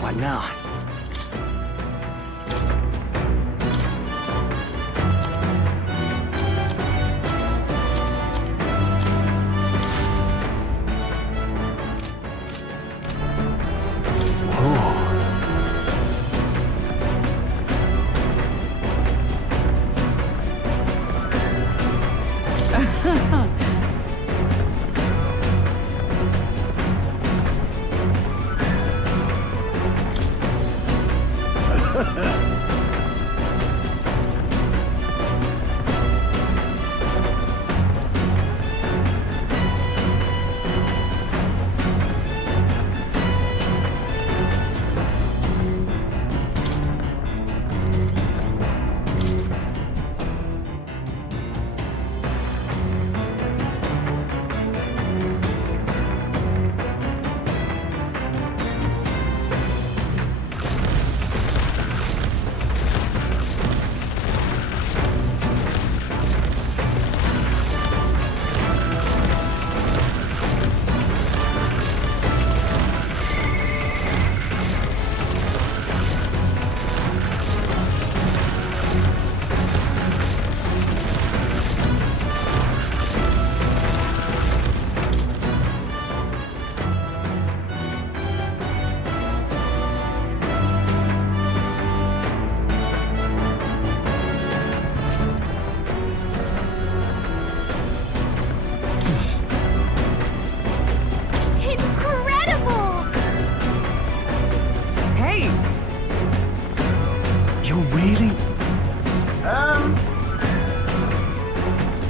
What now? Incredible! Hey! You really?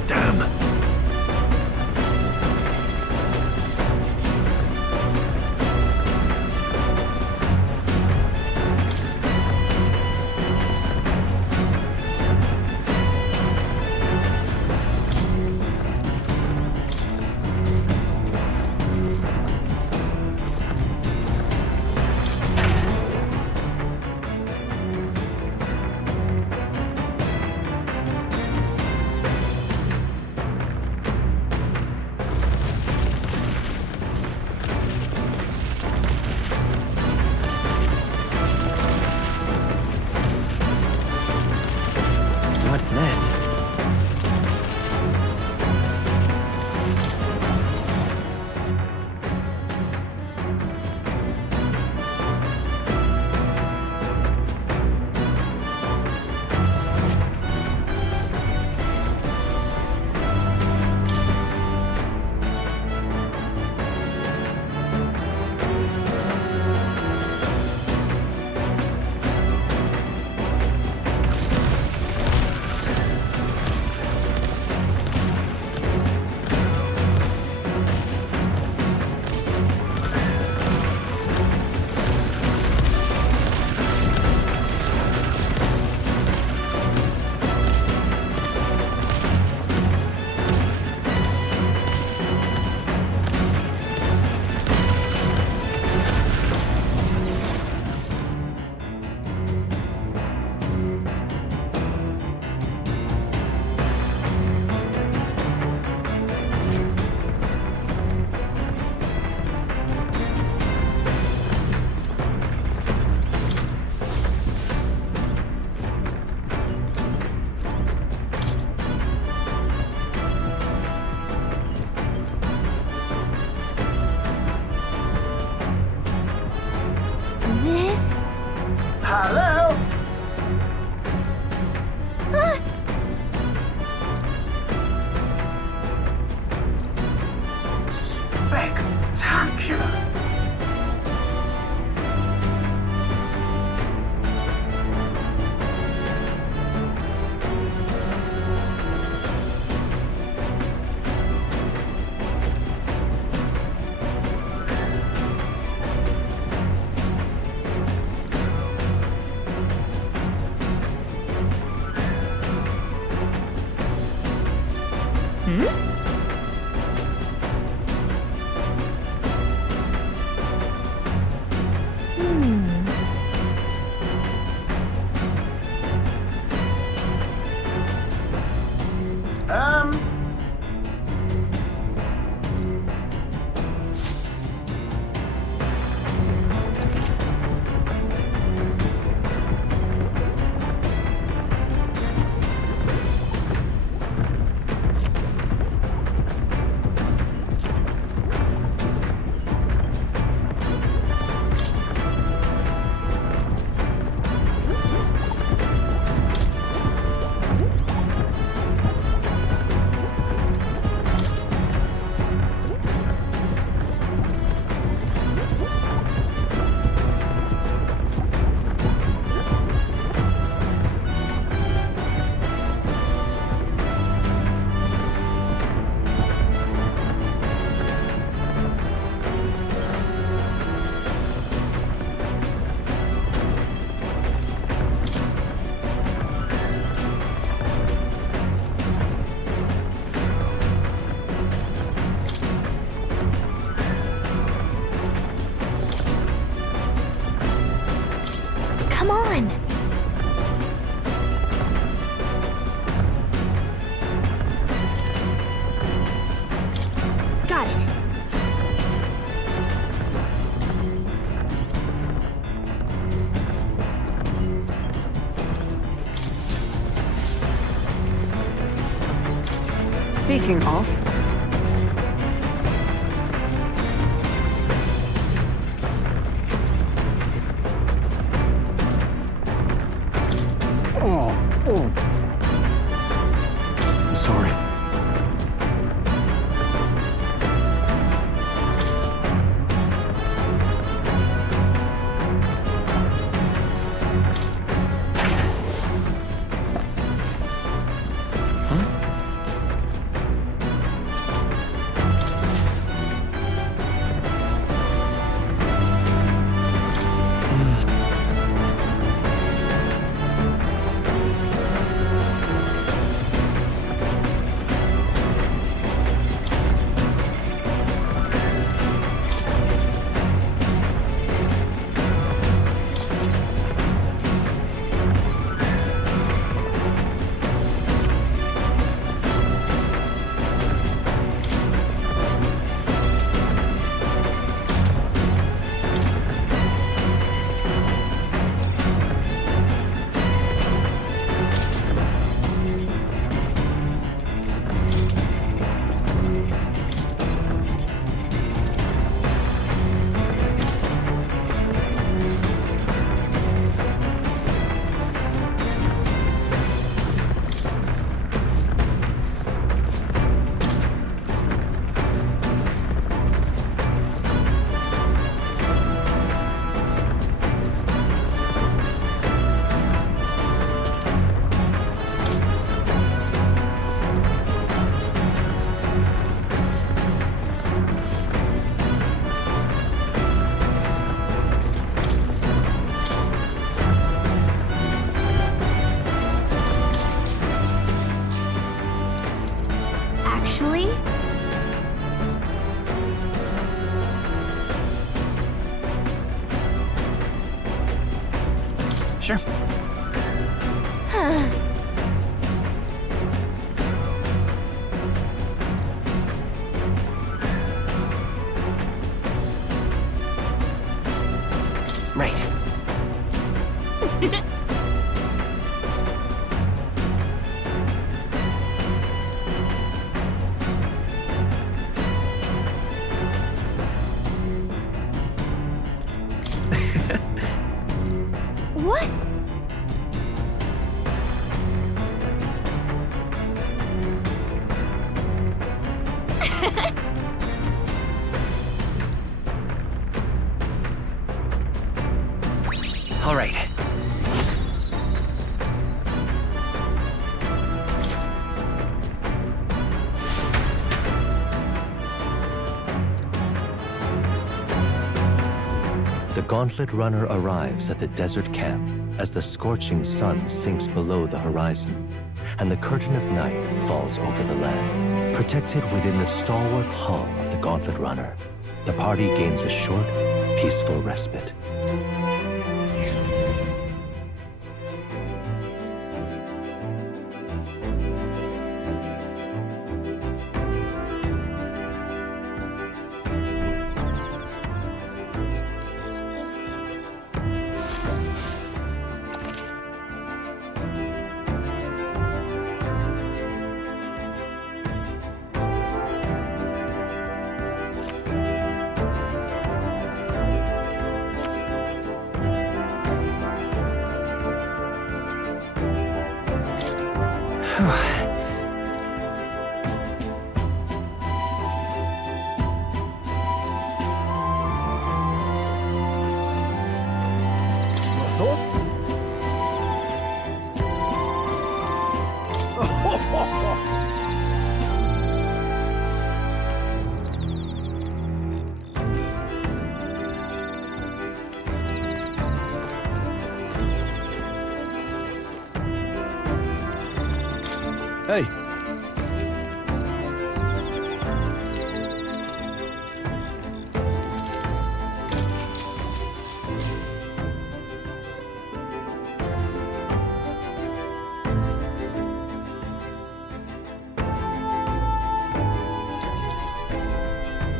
Damn. What's this? This? Hello? Spectacular. Speaking of, I'm sorry. Actually, Sure. Right. what? All right. The Gauntlet Runner arrives at the desert camp as the scorching sun sinks below the horizon and the curtain of night falls over the land. Protected within the stalwart hull of the Gauntlet Runner, the party gains a short, peaceful respite. Thoughts? Hey.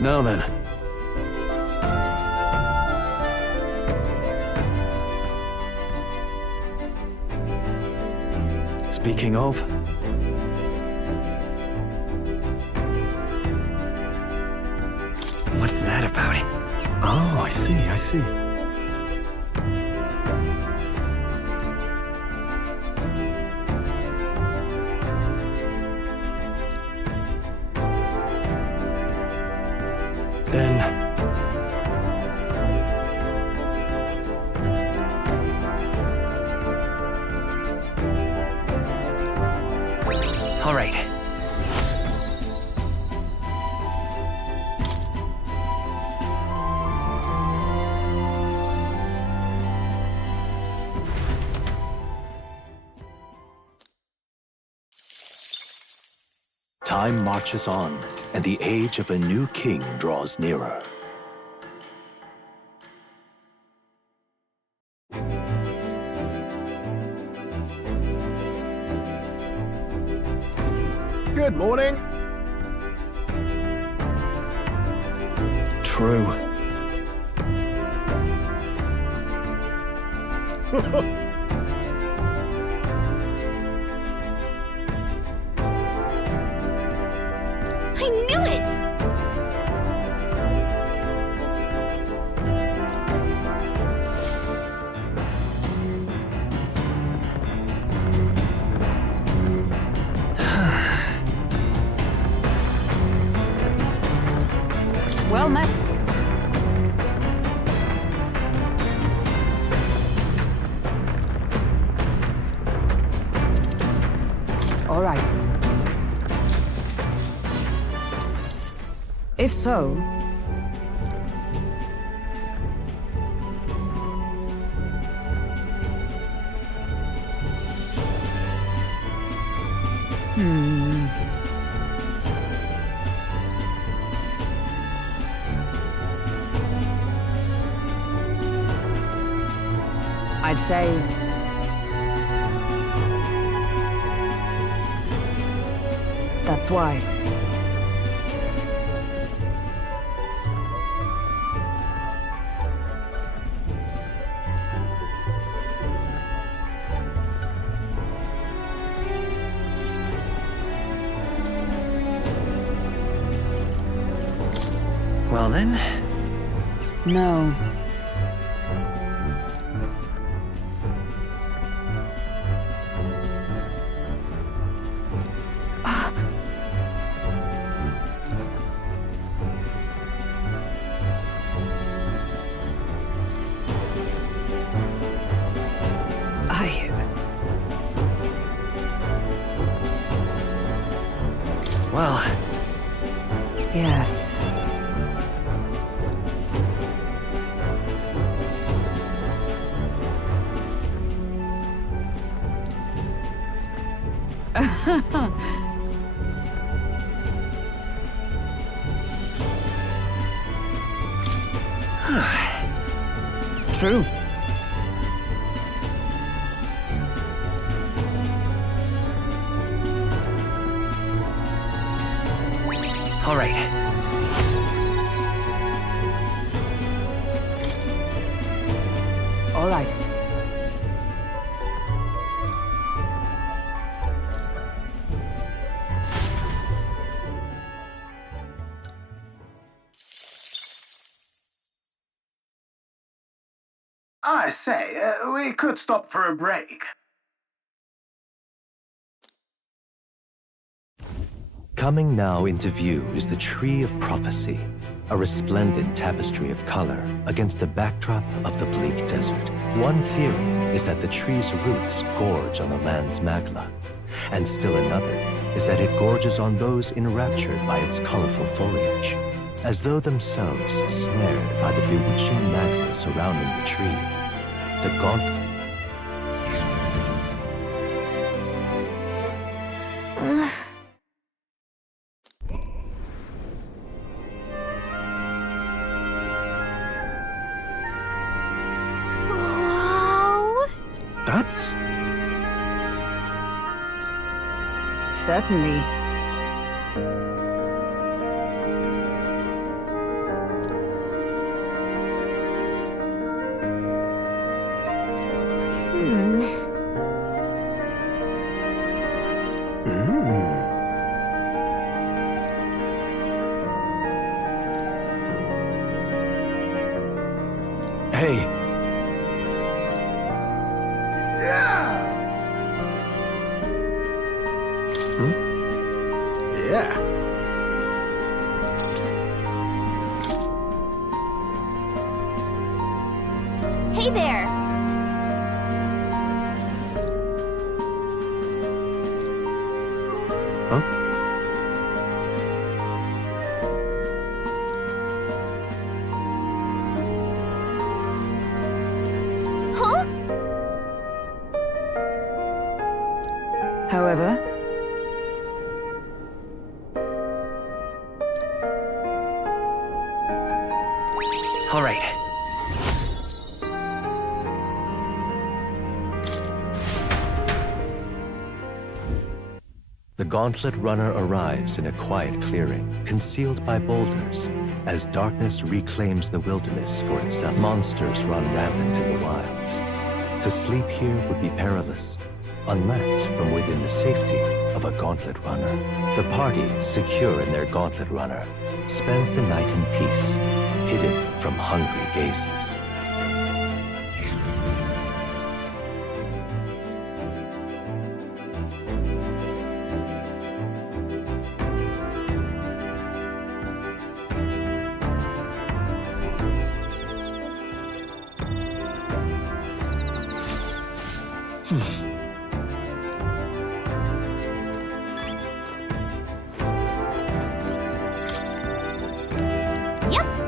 Now then. Speaking of, that about? Oh, I see, I see. Then... all right. Time marches on, and the age of a new king draws nearer. Good morning. True. I knew it! Well met. All right. If so... I'd say... that's why. Well then... No. well... Yes. True. all right. All right. I say, we could stop for a break. Coming now into view is the Tree of Prophecy, a resplendent tapestry of color against the backdrop of the bleak desert. One theory is that the tree's roots gorge on the land's magla, and still another is that it gorges on those enraptured by its colorful foliage, as though themselves snared by the bewitching magla surrounding the tree. The gaunt... Wow! That's... Certainly. Yeah. Hey there! Huh? Huh? However, All right. The Gauntlet Runner arrives in a quiet clearing, concealed by boulders. As darkness reclaims the wilderness for itself, monsters run rampant in the wilds. To sleep here would be perilous, unless from within the safety of a Gauntlet Runner. The party, secure in their Gauntlet Runner, spends the night in peace, hidden from hungry gazes. Yep.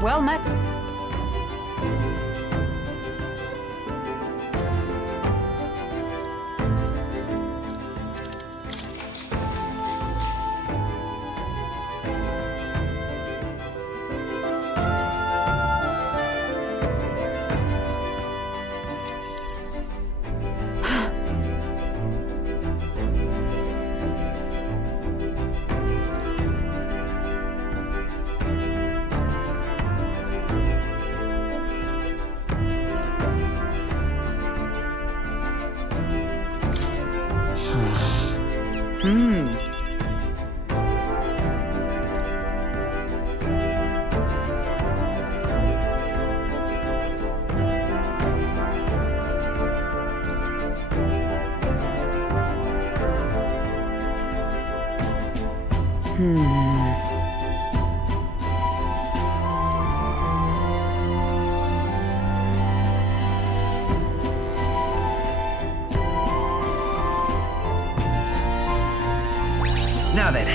well met. Now then.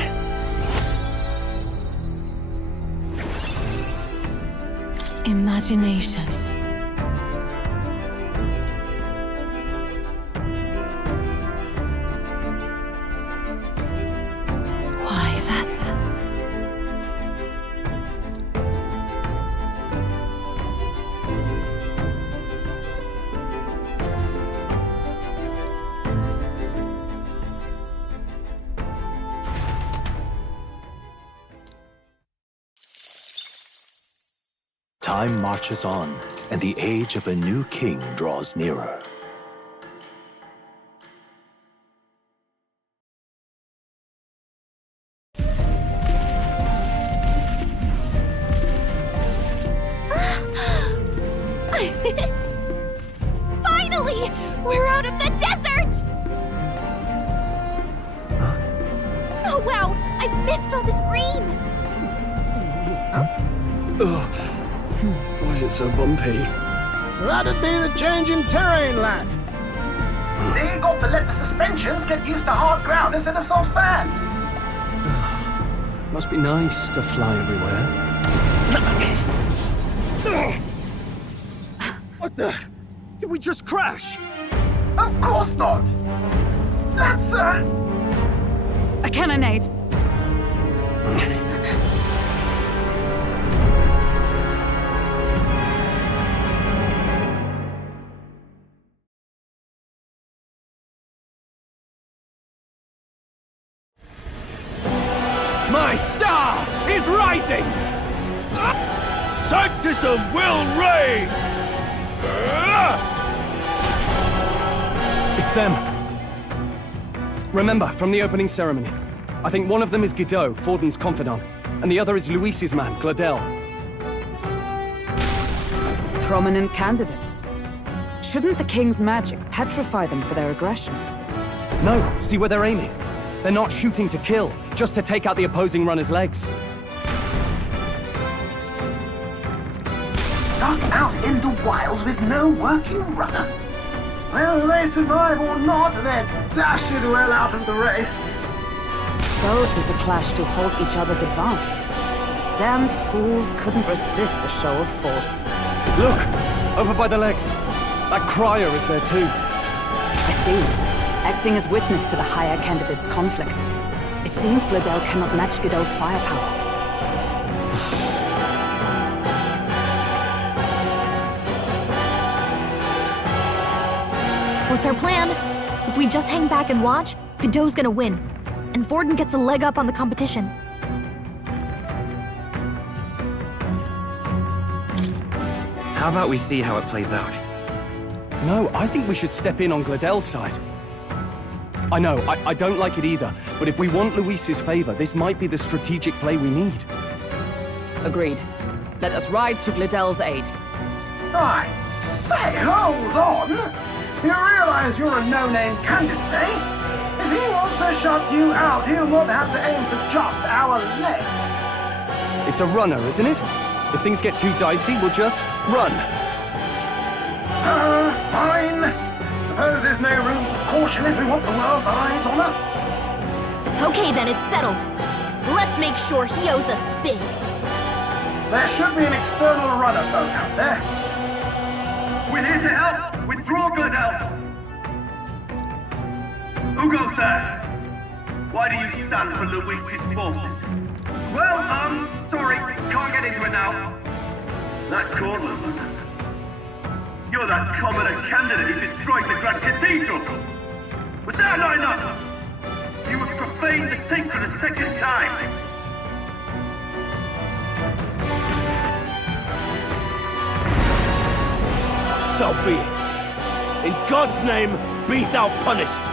Imagination. Why, that's... Time marches on, and the age of a new king draws nearer. Finally! We're out of the desert! Oh, wow! I missed all this green! Why is it so bumpy? That'd be the change in terrain, lad. See, got to let the suspensions get used to hard ground instead of soft sand. Must be nice to fly everywhere. What the? Did we just crash? Of course not! That's, A cannonade! My star is rising! Sanctism will reign! It's them. Remember, from the opening ceremony. I think one of them is Godot, Forden's confidant, and the other is Luis's man, Gladel. Prominent candidates. Shouldn't the king's magic petrify them for their aggression? No, see where they're aiming. They're not shooting to kill, just to take out the opposing runner's legs. stuck out in the wilds with no working runner. Whether they survive or not, they're dashed well out of the race. So it is a clash to halt each other's advance. Damned fools couldn't resist a show of force. Look! Over by the legs. That crier is there too. I see. Acting as witness to the higher candidate's conflict. It seems Gladel cannot match Godot's firepower. What's our plan? If we just hang back and watch, Godot's gonna win. And Forden gets a leg up on the competition. How about we see how it plays out? No, I think we should step in on Gladel's side. I know, I don't like it either, but if we want Luis's favor, this might be the strategic play we need. Agreed. Let us ride to Gladel's aid. I say, hold on! You realize you're a no-name candidate, eh? If he wants to shut you out, he'll not have to aim for just our legs. It's a runner, isn't it? If things get too dicey, we'll just run. Fine. Suppose there's no room for caution if we want the world's eyes on us. Okay then, it's settled. Let's make sure he owes us big. There should be an external runner boat out there. We're here to help! Withdraw, Gladel! Who goes there? Why do you stand for Luis's forces? Well, sorry, can't get into it now. That Cornland. You're that commoner candidate who destroyed the Grand Cathedral! Was that not enough? You would profane the sacred a second time! So be it. In God's name, be thou punished.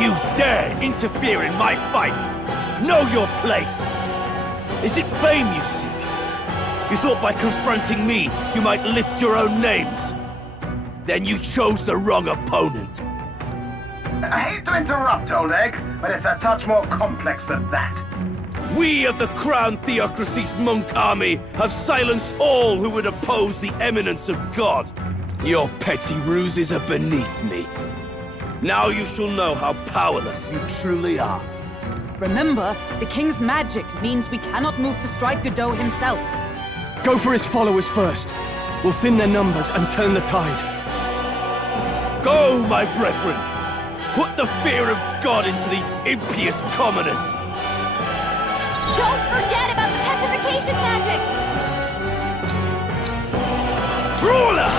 You dare interfere in my fight! Know your place! Is it fame you seek? You thought by confronting me, you might lift your own names? Then you chose the wrong opponent. I hate to interrupt, old egg, but it's a touch more complex than that. We of the Crown Theocracy's monk army have silenced all who would oppose the eminence of God. Your petty ruses are beneath me. Now you shall know how powerless you truly are. Remember, the king's magic means we cannot move to strike Godot himself. Go for his followers first. We'll thin their numbers and turn the tide. Go, my brethren! Put the fear of God into these impious commoners! Don't forget about the petrification magic! Brawler!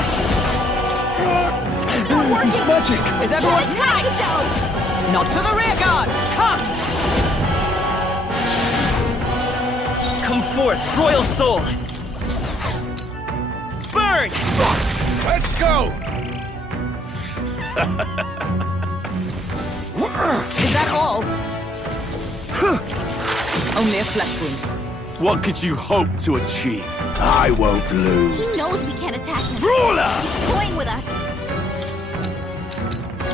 It's not working! Magic! Is everyone Attack Godot! Not to the rear guard! Come! Come forth, royal soul! Burn! Let's go! Is that all? Only a flesh wound. What could you hope to achieve? I won't lose. He knows we can't attack him. Brawler! He's toying with us.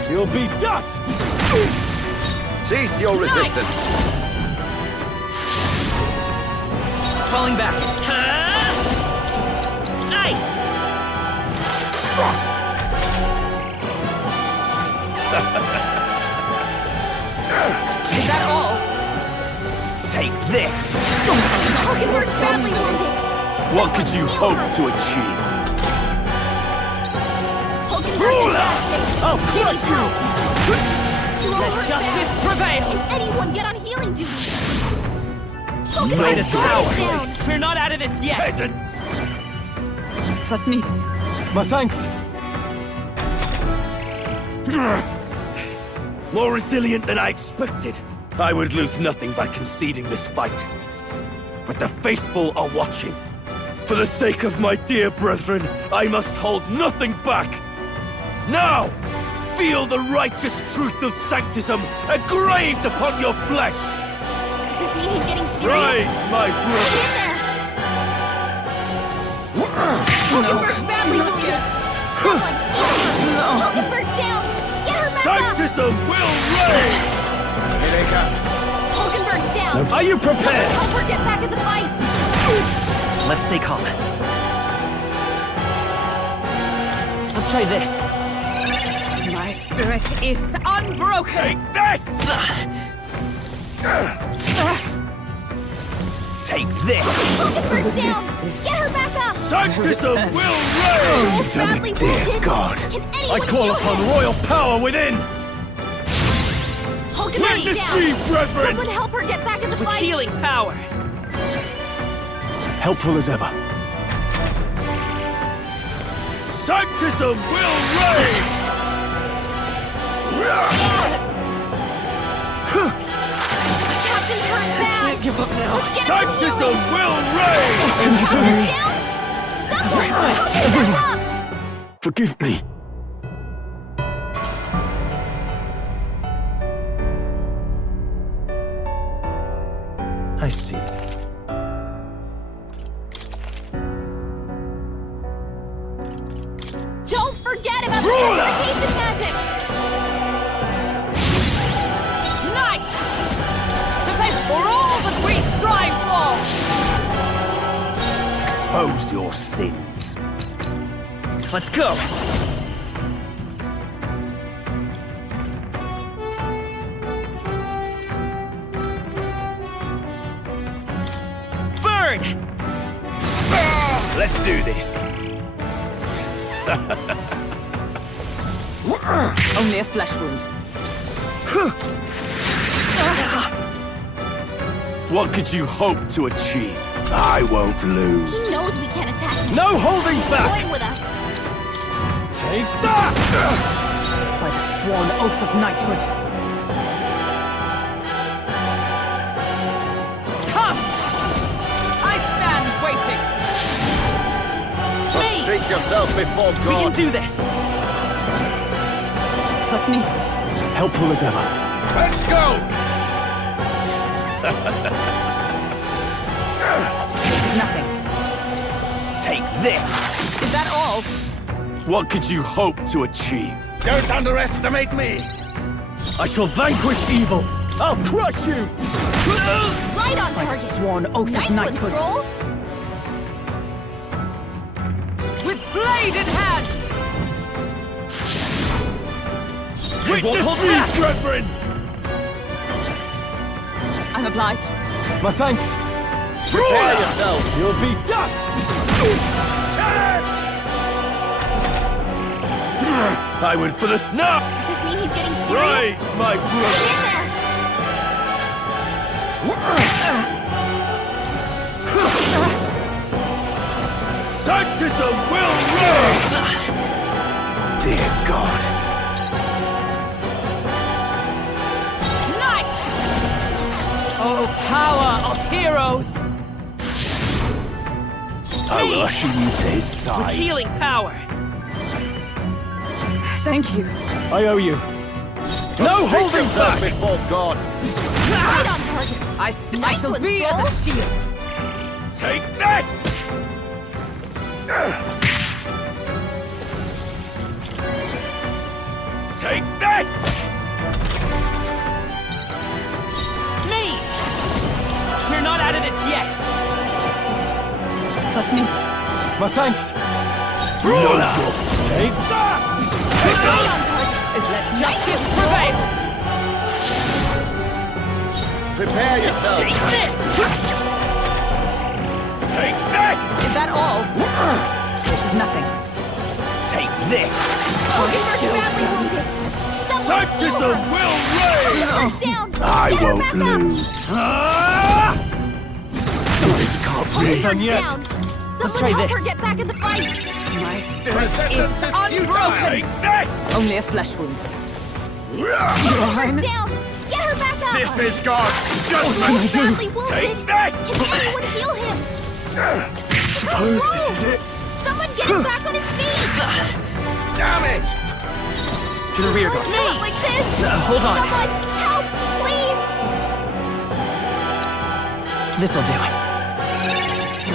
You'll be dust! Cease your resistance! Falling back. Nice! Is that all? this! Hulkenberg's badly wounded. What could you hope to achieve? Hulkenberg's in bad shape. I'll She needs help. Let justice prevail! Can anyone get on healing duty? Greatest power! down. We're not out of this yet! Peasants! Trust me. My thanks. More resilient than I expected. I would lose nothing by conceding this fight. But the faithful are watching. For the sake of my dear brethren, I must hold nothing back. Now, feel the righteous truth of sanctism engraved upon your flesh. Does this mean he's getting serious? Rise, my brother. Hulkenberg's badly wounded. Someone, Hulkenberg's down. Get her back up. Sanctism will reign! Hulkenberg's down. Are you prepared? Help her get back in the fight. Let's stay calm. Let's try this. My spirit is unbroken. Take this! Take this! Hulkenberg's down. Get her back up. Sanctism will reign! Hulkenberg's badly wounded. God. Can I anyone call heal upon him? royal power within! Hulkenberg's Witness down. me, brethren! Someone help her get back in the With fight. healing power! Helpful as ever. Sanctism will reign! Captain's hurt bad. Give up now! Get him some Sanctism healing. will reign! Captain's down. Someone help him back up. Forgive me. I see. Don't forget about the purification magic. Night! To save for all that we strive for! Expose your sins. Let's go! Burn! Let's do this. Only a flesh wound. What could you hope to achieve? I won't lose. He knows we can't attack him. No holding back! Join with us. Take that! By the sworn oath of knighthood. Come! I stand waiting. Prostrate yourself before We can do this! Trust me. Helpful as ever. Let's go! This is nothing. Take this! Is that all? What could you hope to achieve? Don't underestimate me! I shall vanquish evil! I'll crush you! Right on By the target. sworn oath Nice of one, knighthood. Stroll. With blade in hand! Witness hold me, back. brethren! I'm obliged. My thanks. Prepare yourself! You'll be dust! I would for this now! Does this mean he's getting serious? Rise, my Get brother! in there. Sanctism will reign! Dear God. Knight! Oh, power of heroes! I will usher you to his With side. healing power! Thank you. I owe you. No holding back! before God. Right on target. I Nice shall one, be Stroll. as a shield. Take this! Take this! Me! We're not out of this yet! Trust me. My thanks. Ruler! Take that! Is let justice prevail. Prepare yourself. Take this! Take this! Is that all? This is nothing. Take this! Sanctism will reign! Down. I Get her won't back lose. This can't Up. be. Done yet. Down. Someone try help this. her get back in the fight. My spirit is unbroken. Take this! Only a flesh wound. She's down. Get her back up. This is God's He's judgment! badly wounded. Take this! Can anyone heal him? Suppose this is it. Someone get him back on his feet. Damn it! To the rear, Not go. like this. Hold on. Someone help, please. This'll do it.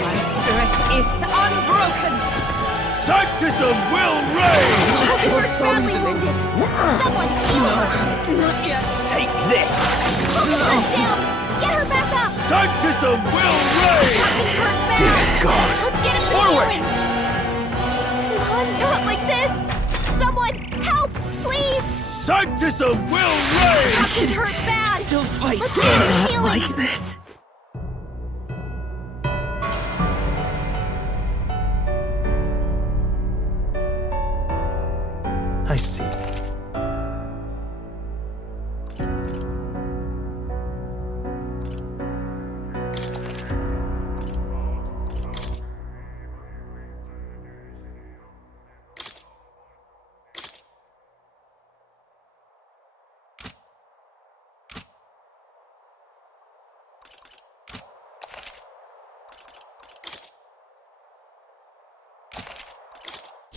My spirit is unbroken. Sanctism will reign! We're badly wounded. Someone heal her. Not yet. Take this! Her down. Get her back up. Sanctism will reign! She's hurt bad. Dear God! Let's get him Forward. healing. Come on, not like this. Someone help, please. Sanctism will reign! She's hurt bad. Still fight. Let's get him healing. this. I see.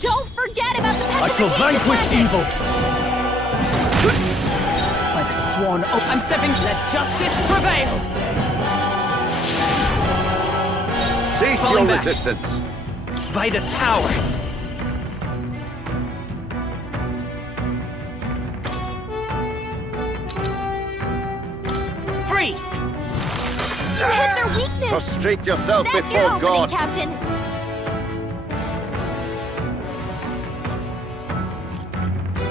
Don't forget about the I shall vanquish evil. By the sworn oath, I'm stepping. Let justice prevail. Cease Falling your back. resistance. Vida's power. Freeze! You hit their weakness. Prostrate yourself That's your before opening, God. Captain.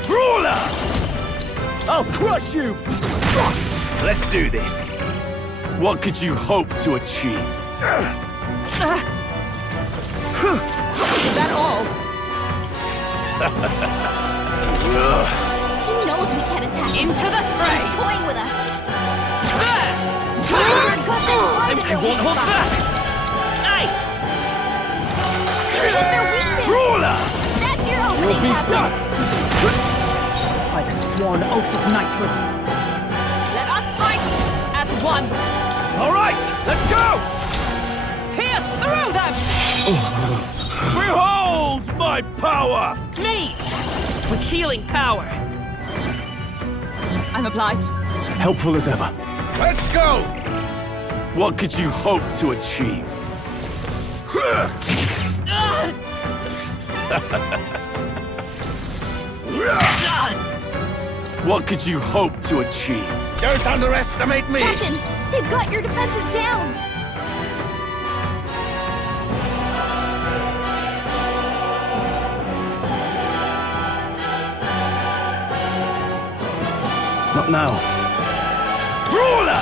Brawler! I'll crush you! Let's do this. What could you hope to achieve? Is that all? He knows we can't attack him. Into the fray. He's toying with us. I won't hold back! Nice! You hit their weakness. Brawler! That's your opening, Captain. By the sworn oath of knighthood. Let us fight as one. All right, let's go! Pierce through them. Behold my power! Me! With healing power. I'm obliged. Helpful as ever. Let's go! What could you hope to achieve? What could you hope to achieve? Don't underestimate me! Captain, they've got your defenses down. Not now. Brawler!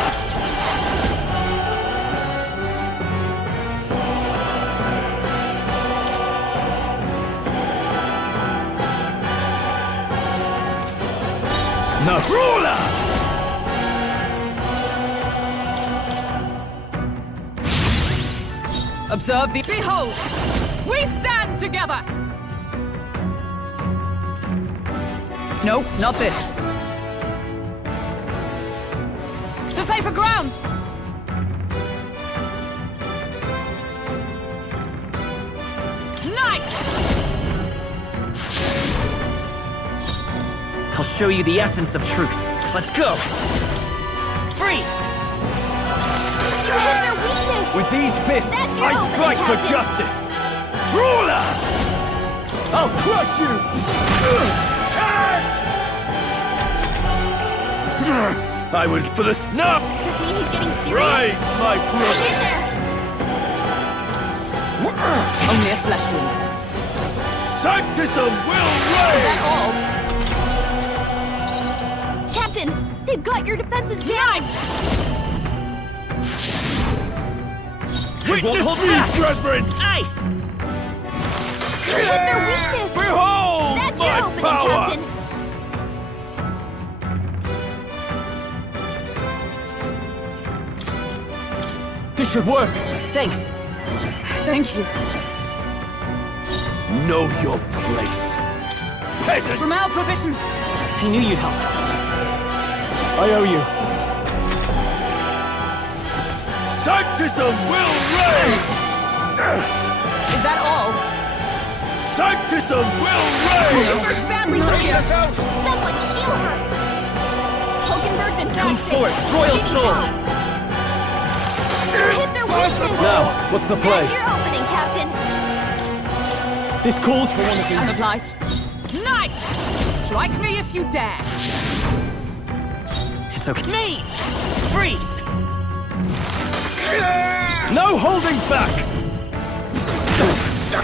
No. Brawler! Observe the. Behold! We stand together! No, not this. To safer ground! Knight! I'll show you the essence of truth. Let's go! Freeze! You hit their weakness. With these fists, That's your I opening, strike for Captain. justice. Brawler! I'll crush you. Charge! I would for the snap! Does this mean he's getting serious? Rise, my Hang brother! in there. Only a flesh wound. Sanctism will reign! That all? Captain, they've got your defenses down. Witness hold me, back. brethren! Ice! You hit their weakness! Behold That's my your opening, power! Captain! This should work. Thanks. Thank you. Know your place. Peasants! From our provisions. I knew you'd help. I owe you. Sanctism will reign! Is that all? Sanctism will reign! Badly wounded! Someone heal her! Hulkenberg's in Come bad forth, shape. Royal She needs Soul. help. You hit their weakness! Now, what's the play? That's your opening, Captain! This calls for one of I'm these. obliged. Knight! Strike me if you dare! It's okay. Mage! Freeze! No holding back!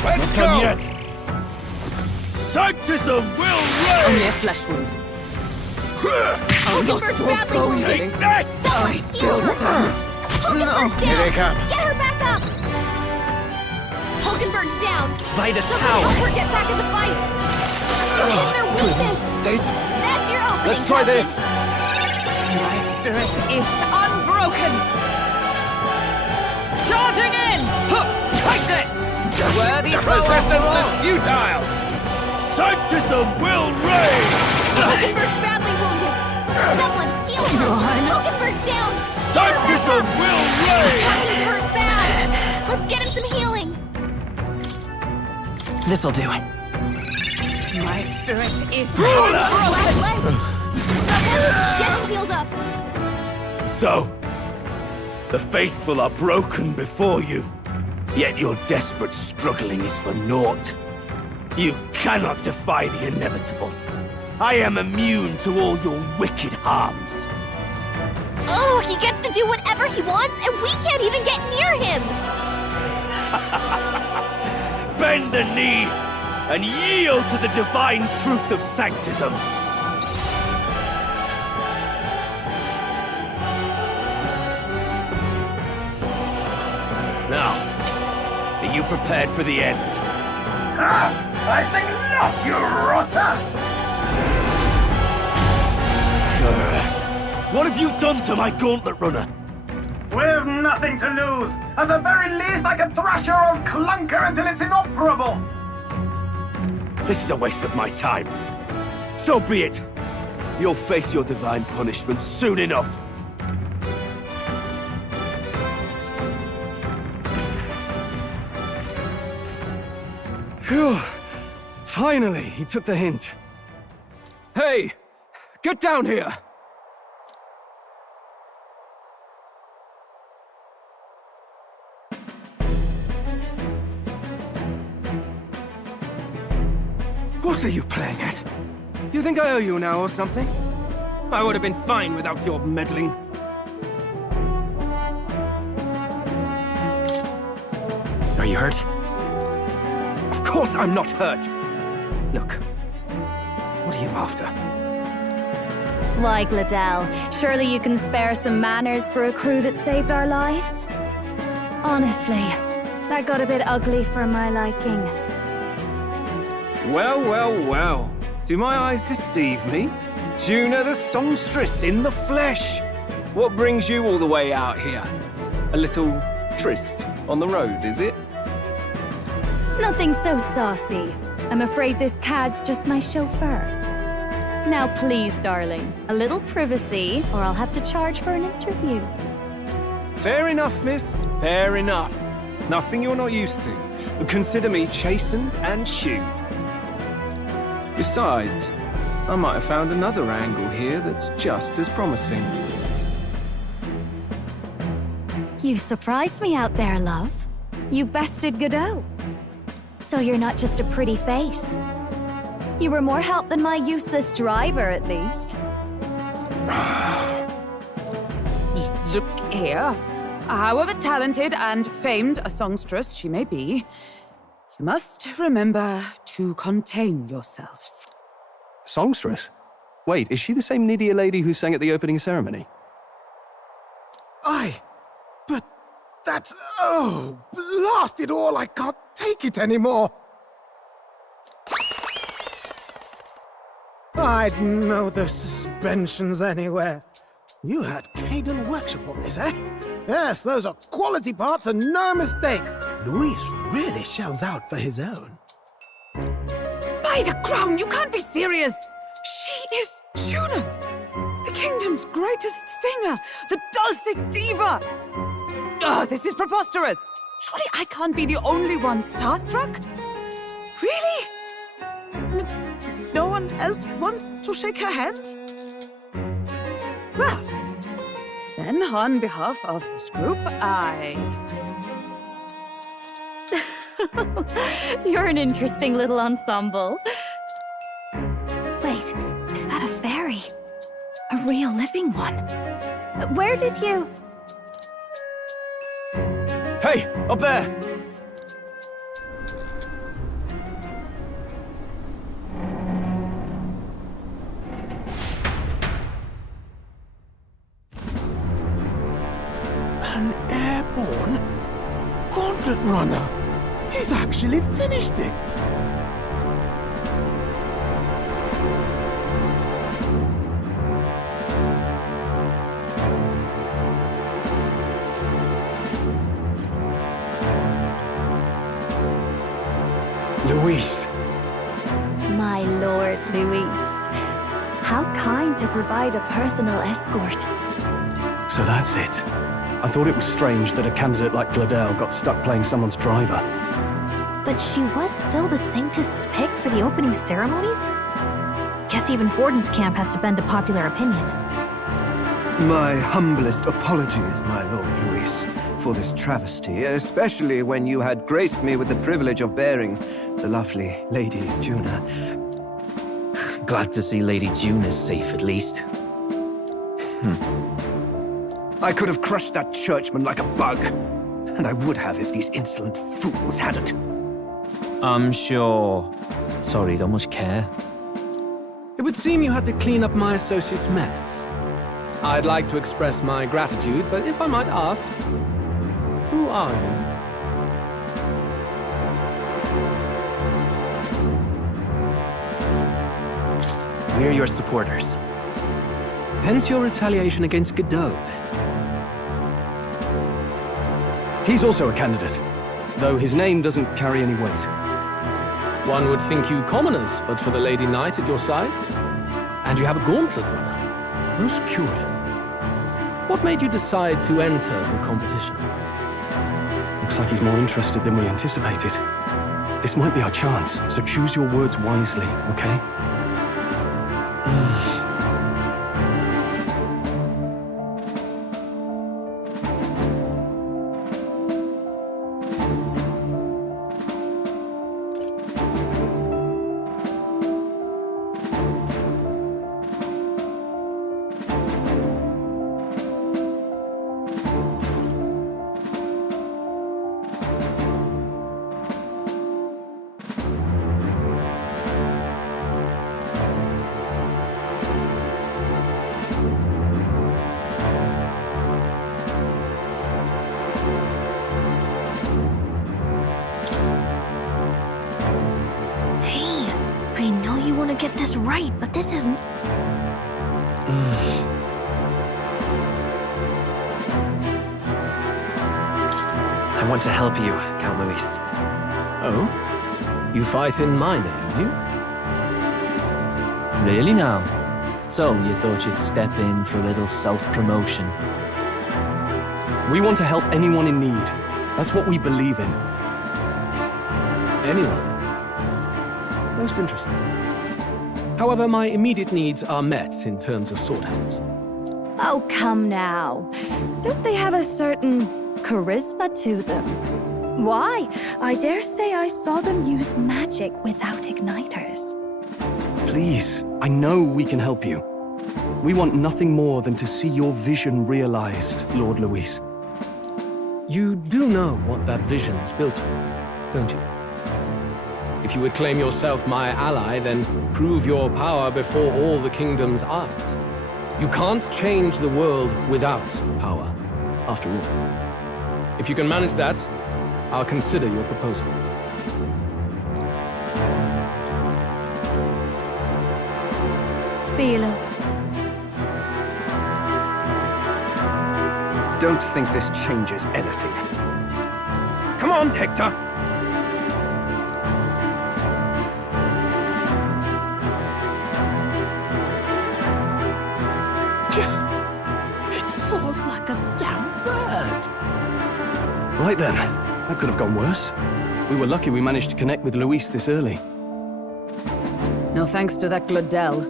Let's Not done go! yet. Sanctism will Only reign! a flesh wound. Hulkenberg's badly wounded! Take this! Someone heal Still her! stand. Hulkenberg's Here they down! come. Get her back up! Hulkenberg's down! Vitus Somebody power! help her get back in the fight! You hit their weakness! State. That's your opening, Let's try Captain. this. My spirit is unbroken! Charging in! Take this! Worthy Resistance is futile! Sanctism will reign! Hulkenberg's badly wounded! Someone heal her! Hulkenberg's down! Sanctism will reign! Captain's hurt bad! Let's get him some healing! This'll do. My spirit is Left leg! Someone get him healed up! So, the faithful are broken before you, yet your desperate struggling is for naught. You cannot defy the inevitable. I am immune to all your wicked harms. Oh, he gets to do whatever he wants, and we can't even get near him! Bend the knee and yield to the divine truth of sanctism. Now, are you prepared for the end? I think not, you rotter! What have you done to my gauntlet runner? We've nothing to lose. At the very least, I can thrash your old clunker until it's inoperable. This is a waste of my time. So be it. You'll face your divine punishment soon enough. Phew. Finally, he took the hint. Hey! Get down here! What are you playing at? You think I owe you now or something? I would have been fine without your meddling. Are you hurt? Of course I'm not hurt! Look, what are you after? Why, Gladell, surely you can spare some manners for a crew that saved our lives? Honestly, that got a bit ugly for my liking. Well, well, well. Do my eyes deceive me? Juna the songstress in the flesh! What brings you all the way out here? A little tryst on the road, is it? Nothing so saucy. I'm afraid this cad's just my chauffeur. Now please, darling, a little privacy, or I'll have to charge for an interview. Fair enough, miss. Fair enough. Nothing you're not used to. But consider me chastened and shoed. Besides, I might have found another angle here that's just as promising. You surprised me out there, love. You bested Godot. So you're not just a pretty face. You were more help than my useless driver, at least. Look here. However talented and famed a songstress she may be, you must remember to contain yourselves. Songstress? Wait, is she the same Nydia lady who sang at the opening ceremony? Aye, but That's... oh, blast it all, I can't take it anymore. I'd know those suspensions anywhere. You had Caden workshop on this, eh? Yes, those are quality parts and no mistake. Luis really shells out for his own. By the crown, you can't be serious! She is Juna, the kingdom's greatest singer, the dulcet diva! Oh, this is preposterous! Surely I can't be the only one starstruck? Really? No one else wants to shake her hand? Well, then on behalf of this group, You're an interesting little ensemble. Wait, is that a fairy? A real living one? Where did you... Hey, up there! An airborne gauntlet runner. He's actually finished it. Luis. My Lord Luis. How kind to provide a personal escort. So that's it. I thought it was strange that a candidate like Gladell got stuck playing someone's driver. But she was still the Sanctist's pick for the opening ceremonies? Guess even Forden's camp has to bend to popular opinion. My humblest apologies, my Lord Luis, for this travesty, especially when you had graced me with the privilege of bearing the lovely Lady Juna. Glad to see Lady Juna's safe, at least. I could have crushed that churchman like a bug, and I would have if these insolent fools hadn't. I'm sure. Sorry, don't much care. It would seem you had to clean up my associate's mess. I'd like to express my gratitude, but if I might ask, who are you? We're your supporters. Hence your retaliation against Godot, then? He's also a candidate, though his name doesn't carry any weight. One would think you commoners, but for the Lady Knight at your side. And you have a gauntlet runner. Most curious. What made you decide to enter the competition? Looks like he's more interested than we anticipated. This might be our chance, so choose your words wisely, okay? I know you want to get this right, but this isn't... I want to help you, Count Luis. Oh? You fight in my name, you? Really now? So, you thought you'd step in for a little self-promotion? We want to help anyone in need. That's what we believe in. Anyone? Most interesting. However, my immediate needs are met in terms of sword hands. Oh, come now. Don't they have a certain charisma to them? Why? I dare say I saw them use magic without igniters. Please, I know we can help you. We want nothing more than to see your vision realized, Lord Luis. You do know what that vision's built on, don't you? If you would claim yourself my ally, then prove your power before all the kingdom's eyes. You can't change the world without power, after all. If you can manage that, I'll consider your proposal. See you, loves. Don't think this changes anything. Come on, Hector! It soars like a damn bird. Right then, that could have gone worse. We were lucky we managed to connect with Luis this early. No thanks to that Gladel.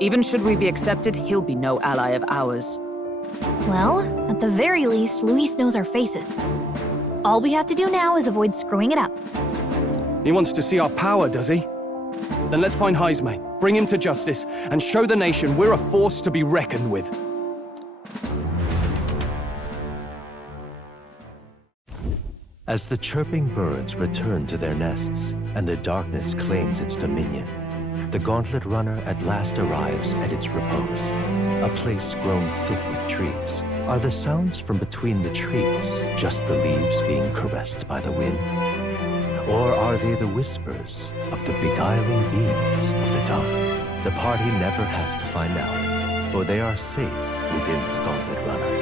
Even should we be accepted, he'll be no ally of ours. Well, at the very least, Luis knows our faces. All we have to do now is avoid screwing it up. He wants to see our power, does he? Then let's find Heisme, bring him to justice, and show the nation we're a force to be reckoned with. As the chirping birds return to their nests and the darkness claims its dominion, the Gauntlet Runner at last arrives at its repose, a place grown thick with trees. Are the sounds from between the trees just the leaves being caressed by the wind? Or are they the whispers of the beguiling beings of the dark? The party never has to find out, for they are safe within the Gauntlet Runner.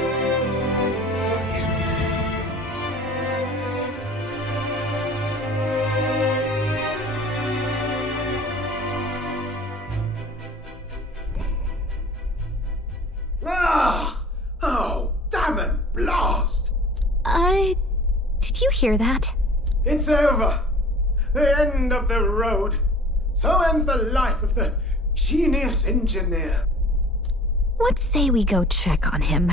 Oh, damn it, blast! Did you hear that? It's over. The end of the road. So ends the life of the genius engineer. Let's say we go check on him.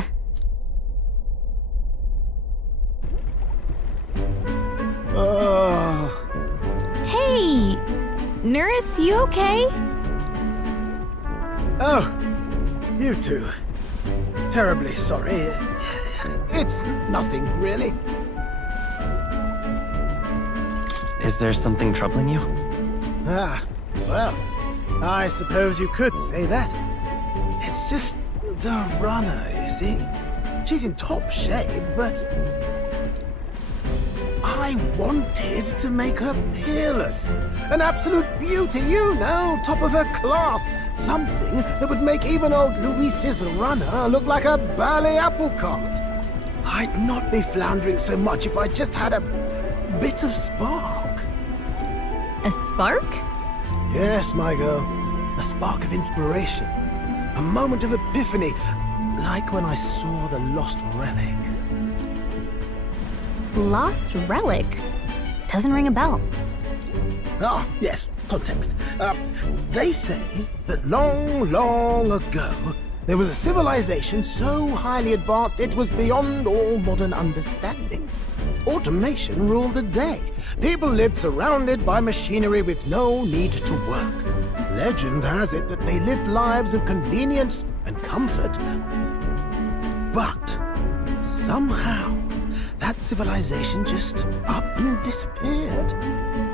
Oh. Hey! Nurse, you okay? Oh, you two. Terribly sorry. It's nothing, really. Is there something troubling you? Ah, well, I suppose you could say that. It's just the runner, you see. She's in top shape, but I wanted to make her peerless. An absolute beauty, you know, top of her class. Something that would make even old Luis's runner look like a bally apple cart. I'd not be floundering so much if I just had a bit of spark. A spark? Yes, my girl. A spark of inspiration. A moment of epiphany, like when I saw the lost relic. Lost relic? Doesn't ring a bell. Ah, yes, context. They say that long, long ago, there was a civilization so highly advanced it was beyond all modern understanding. Automation ruled the day. People lived surrounded by machinery with no need to work. Legend has it that they lived lives of convenience and comfort. But somehow, that civilization just up and disappeared.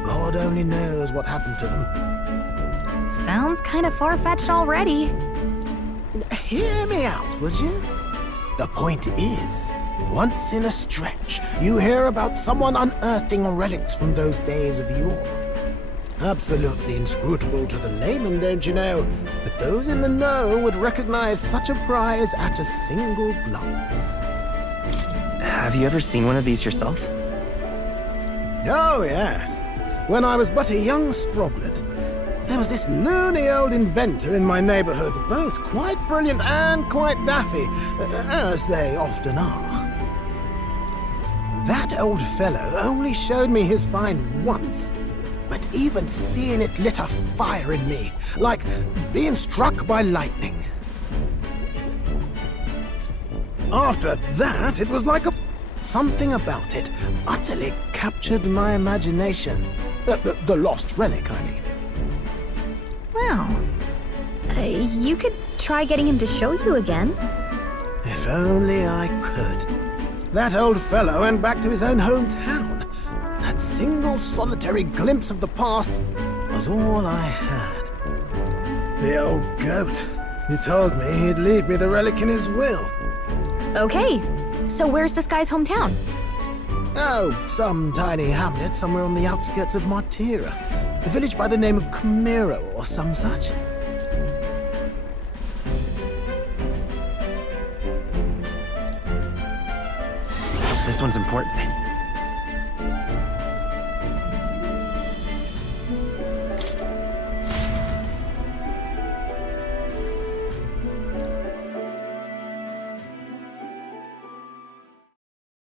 God only knows what happened to them. Sounds kind of far-fetched already. Hear me out, would you? The point is, once in a stretch, you hear about someone unearthing relics from those days of yore. Absolutely inscrutable to the layman, don't you know? But those in the know would recognize such a prize at a single glance. Have you ever seen one of these yourself? Oh, yes. When I was but a young sproglet, there was this loony old inventor in my neighborhood, both quite brilliant and quite daffy, as they often are. That old fellow only showed me his find once, but even seeing it lit a fire in me, like being struck by lightning. After that, it was like something about it utterly captured my imagination. The lost relic, I mean. Wow. You could try getting him to show you again. If only I could. That old fellow went back to his own hometown. That single solitary glimpse of the past was all I had. The old goat. He told me he'd leave me the relic in his will. Okay, so where's this guy's hometown? Oh, some tiny hamlet somewhere on the outskirts of Martira. A village by the name of Camiro or some such. This one's important.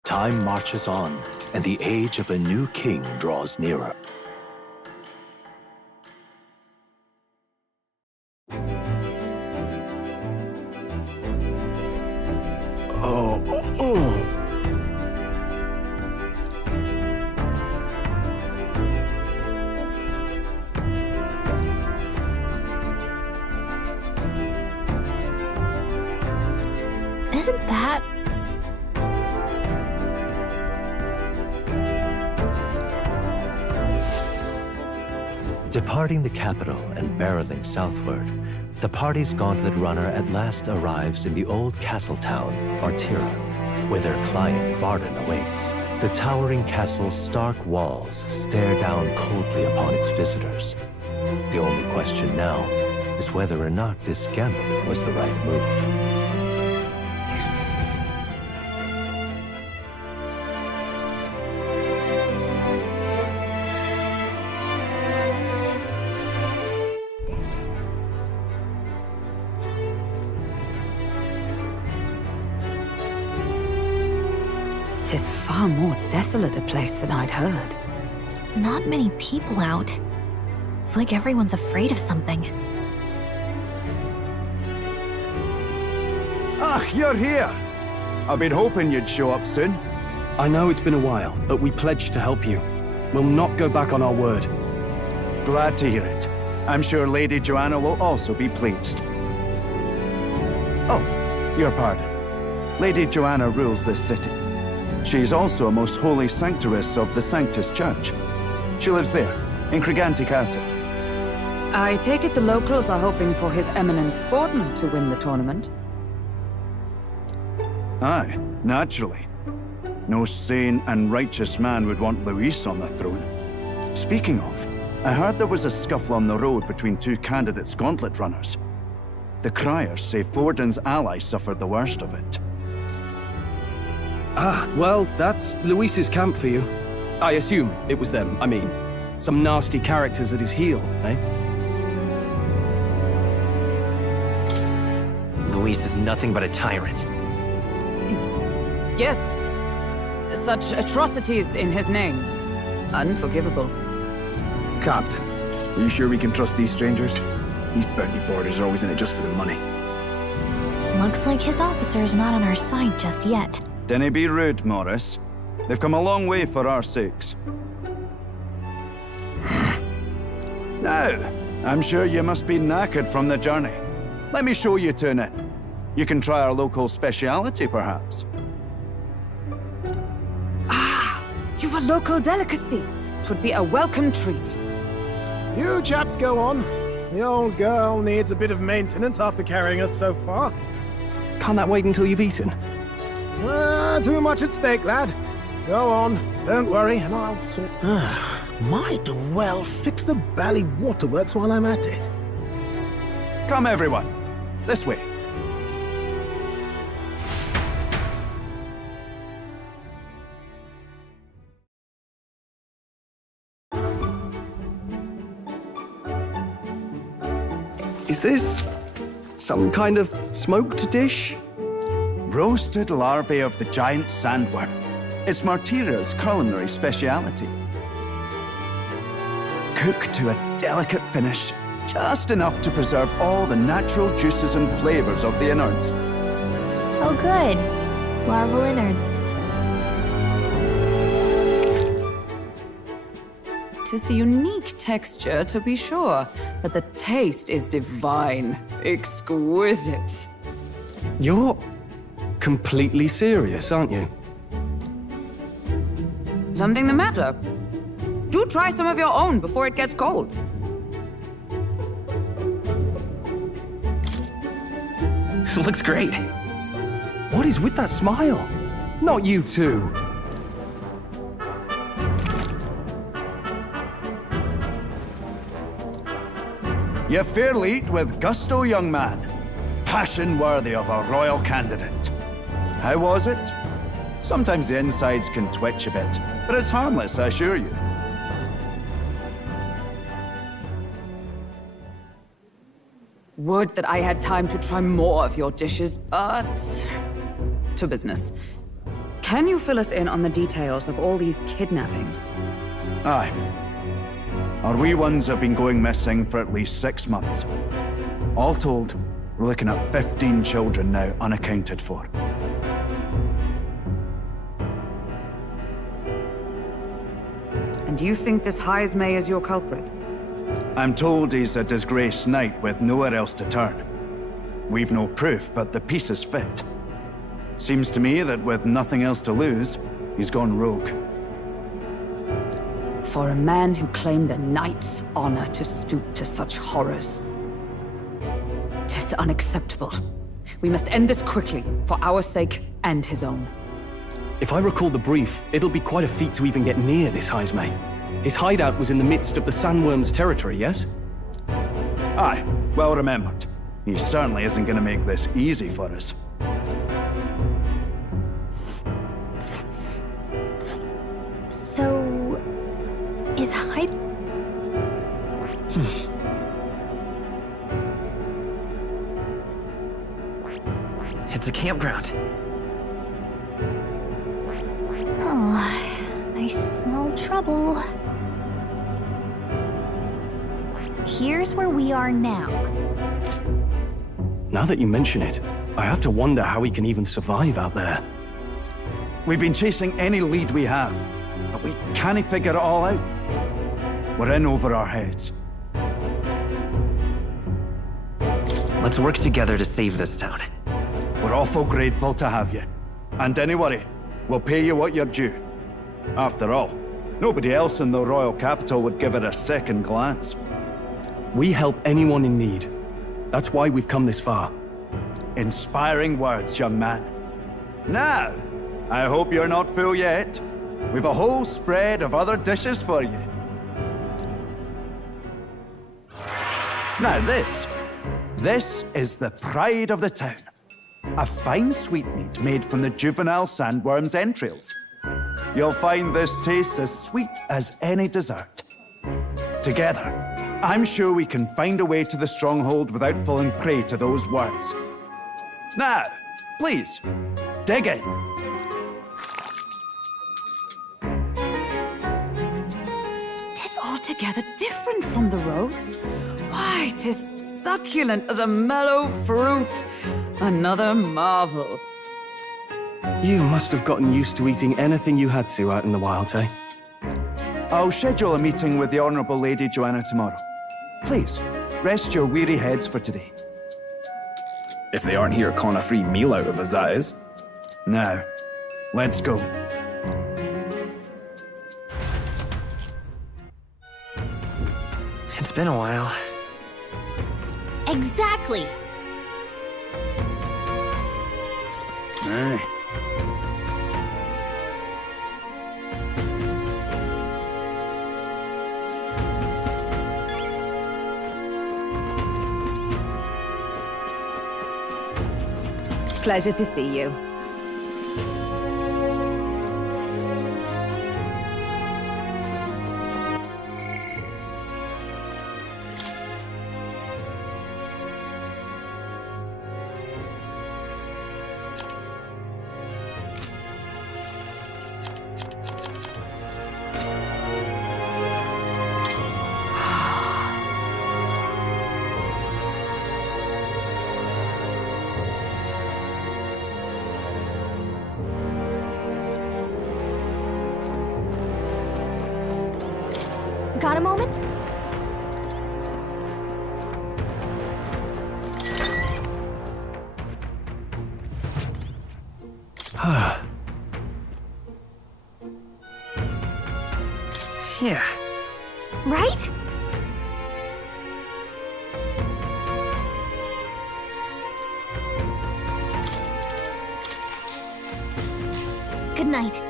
Time marches on, and the age of a new king draws nearer. Isn't that... Departing the capital and barreling southward, the party's gauntlet runner at last arrives in the old castle town, Martira, where their client Barden awaits. The towering castle's stark walls stare down coldly upon its visitors. The only question now is whether or not this gambit was the right move. Tis far more desolate a place than I'd heard. Not many people out. It's like everyone's afraid of something. Ah, you're here! I've been hoping you'd show up soon. I know it's been a while, but we pledged to help you. We'll not go back on our word. Glad to hear it. I'm sure Lady Joanna will also be pleased. Oh, your pardon. Lady Joanna rules this city. She is also a most holy sanctuaress of the Sanctus Church. She lives there, in Criganti Castle. I take it the locals are hoping for His Eminence Forden to win the tournament. Aye, naturally. No sane and righteous man would want Luis on the throne. Speaking of, I heard there was a scuffle on the road between two candidates gauntlet runners. The criers say Forden's allies suffered the worst of it. Ah, well, that's Luis's camp for you. I assume it was them, I mean, some nasty characters at his heel, eh? Luis is nothing but a tyrant. Yes, such atrocities in his name. Unforgivable. Captain, are you sure we can trust these strangers? These bounty boarders are always in it just for the money. Looks like his officer's not on our side just yet. Dinna be rude, Morris. They've come a long way for our sakes. Now, I'm sure you must be knackered from the journey. Let me show you to an inn. You can try our local speciality, perhaps. Ah, you've a local delicacy. It would be a welcome treat. You chaps go on. The old girl needs a bit of maintenance after carrying us so far. Can't that wait until you've eaten? Too much at stake, lad. Go on, don't worry, and I'll sort... Might well fix the bally waterworks while I'm at it. Come, everyone. This way. Is this some kind of smoked dish? Roasted larvae of the giant sandworm. It's Martira's culinary speciality. Cooked to a delicate finish, just enough to preserve all the natural juices and flavors of the innards. Oh good. Larval innards. Tis a unique texture, to be sure, but the taste is divine. Exquisite. You're completely serious, aren't you? Something the matter? Do try some of your own before it gets cold. Looks great. What is with that smile? Not you two. You fairly eat with gusto, young man. Passion worthy of a royal candidate. How was it? Sometimes the insides can twitch a bit, but it's harmless, I assure you. Would that I had time to try more of your dishes, but... to business. Can you fill us in on the details of all these kidnappings? Aye. Our wee ones have been going missing for at least 6 months. All told, we're looking at 15 children now unaccounted for. And you think this Heismay is your culprit? I'm told he's a disgraced knight with nowhere else to turn. We've no proof, but the pieces fit. Seems to me that with nothing else to lose, he's gone rogue. For a man who claimed a knight's honor to stoop to such horrors. 'Tis unacceptable. We must end this quickly, for our sake and his own. If I recall the brief, it'll be quite a feat to even get near this Heismay. His hideout was in the midst of the Sandworm's territory, yes? Aye, well remembered. He certainly isn't going to make this easy for us. So... is Hyde... It's a campground. Oh, I smell trouble. Here's where we are now. Now that you mention it, I have to wonder how he can even survive out there. We've been chasing any lead we have, but we can't figure it all out. We're in over our heads. Let's work together to save this town. We're awful grateful to have you. And don't worry, we'll pay you what you're due. After all, nobody else in the royal capital would give it a second glance. We help anyone in need. That's why we've come this far. Inspiring words, young man. Now, I hope you're not full yet. We've a whole spread of other dishes for you. Now this is the pride of the town. A fine sweetmeat made from the juvenile sandworm's entrails. You'll find this tastes as sweet as any dessert. Together, I'm sure we can find a way to the stronghold without falling prey to those worms. Now, please, dig in. Tis altogether different from the roast. Why, 'tis succulent as a mellow fruit. Another marvel. You must have gotten used to eating anything you had to out in the wilds, eh? I'll schedule a meeting with the Honourable Lady Joanna tomorrow. Please, rest your weary heads for today. If they aren't here calling a free meal out of us, that is. Now, let's go. It's been a while. Exactly! Aye. Pleasure to see you. Got a moment? Yeah. Right? Good night.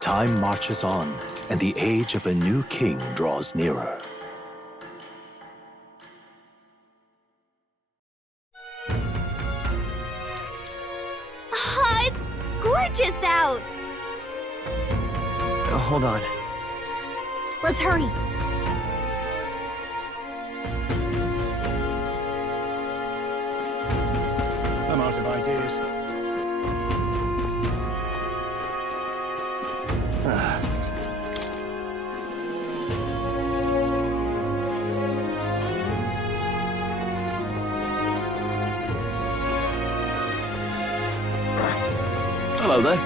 Time marches on, and the age of a new king draws nearer. It's gorgeous out! Hold on. Let's hurry. I'm out of ideas. Hello there.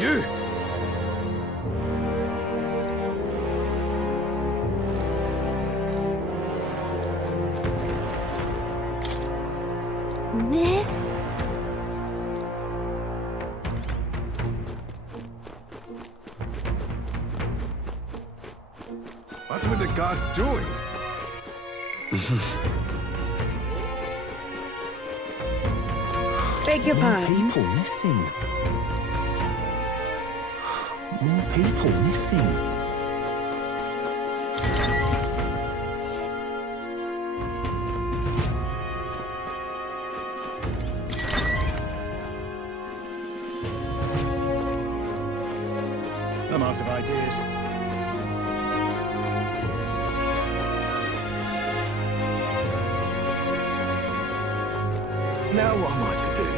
You! This... What were the gods doing? Beg your pardon? People missing. More people missing. I'm out of ideas. Now what am I to do?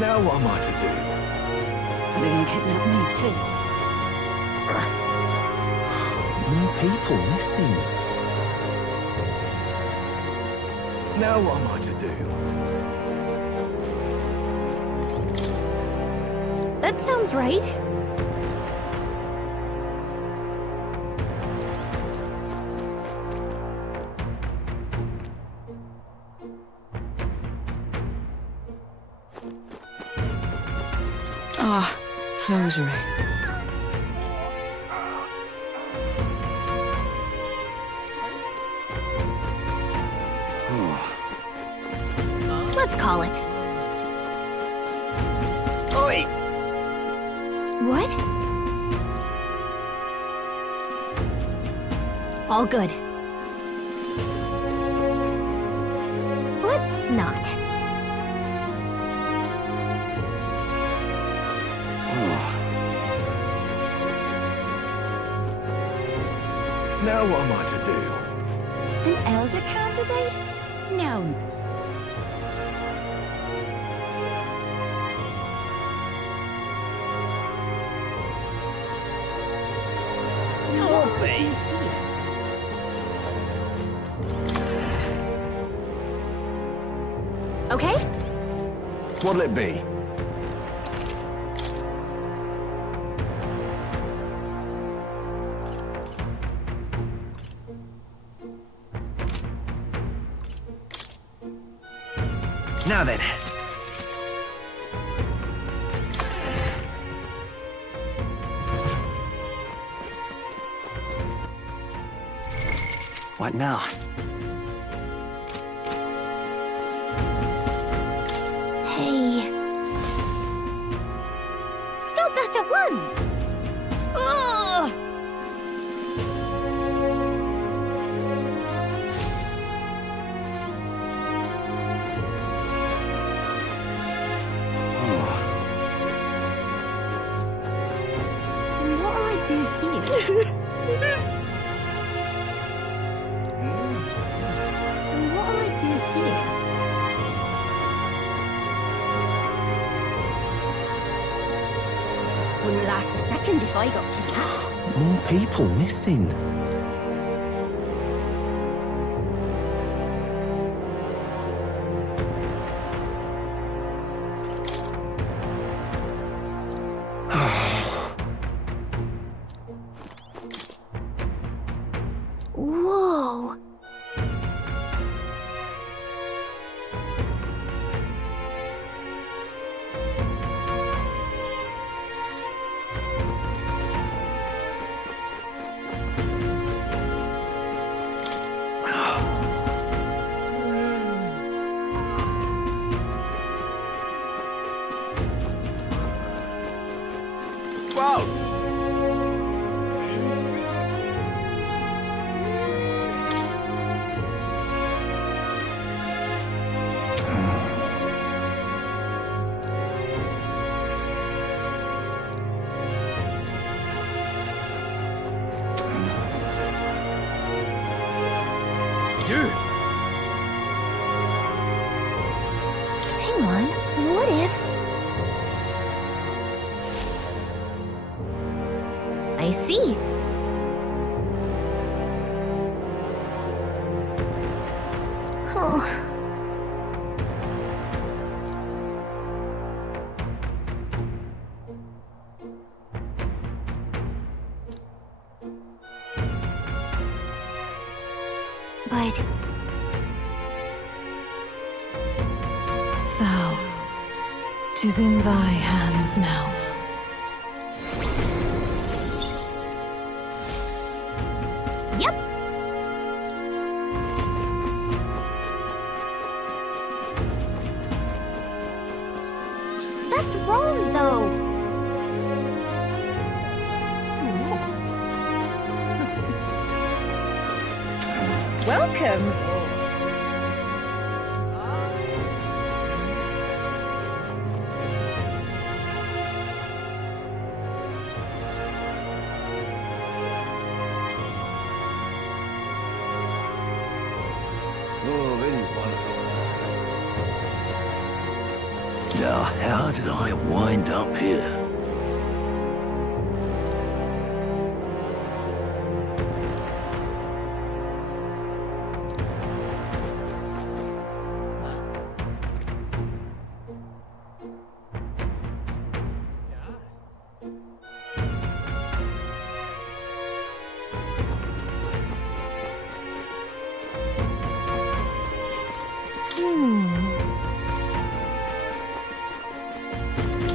Now what am I to do? Are they gonna kidnap me too? More people missing. Now what am I to do? That sounds right. Ah, closure. Let's call it. Oi! What? All good. Let's not. Now what am I to do? An elder candidate? No. Lovely. Okay? What'll it be? Now then. What now? Hey. Stop that at once! Ugh! What'll I do here? What'll I do here? Wouldn't last a second if I got kidnapped. More people missing. Whoa. You! Hang on, what if... I see. Oh. But... Thou, 'tis in thy hands now. Yep. That's wrong, though. Welcome! Now, how did I wind up here?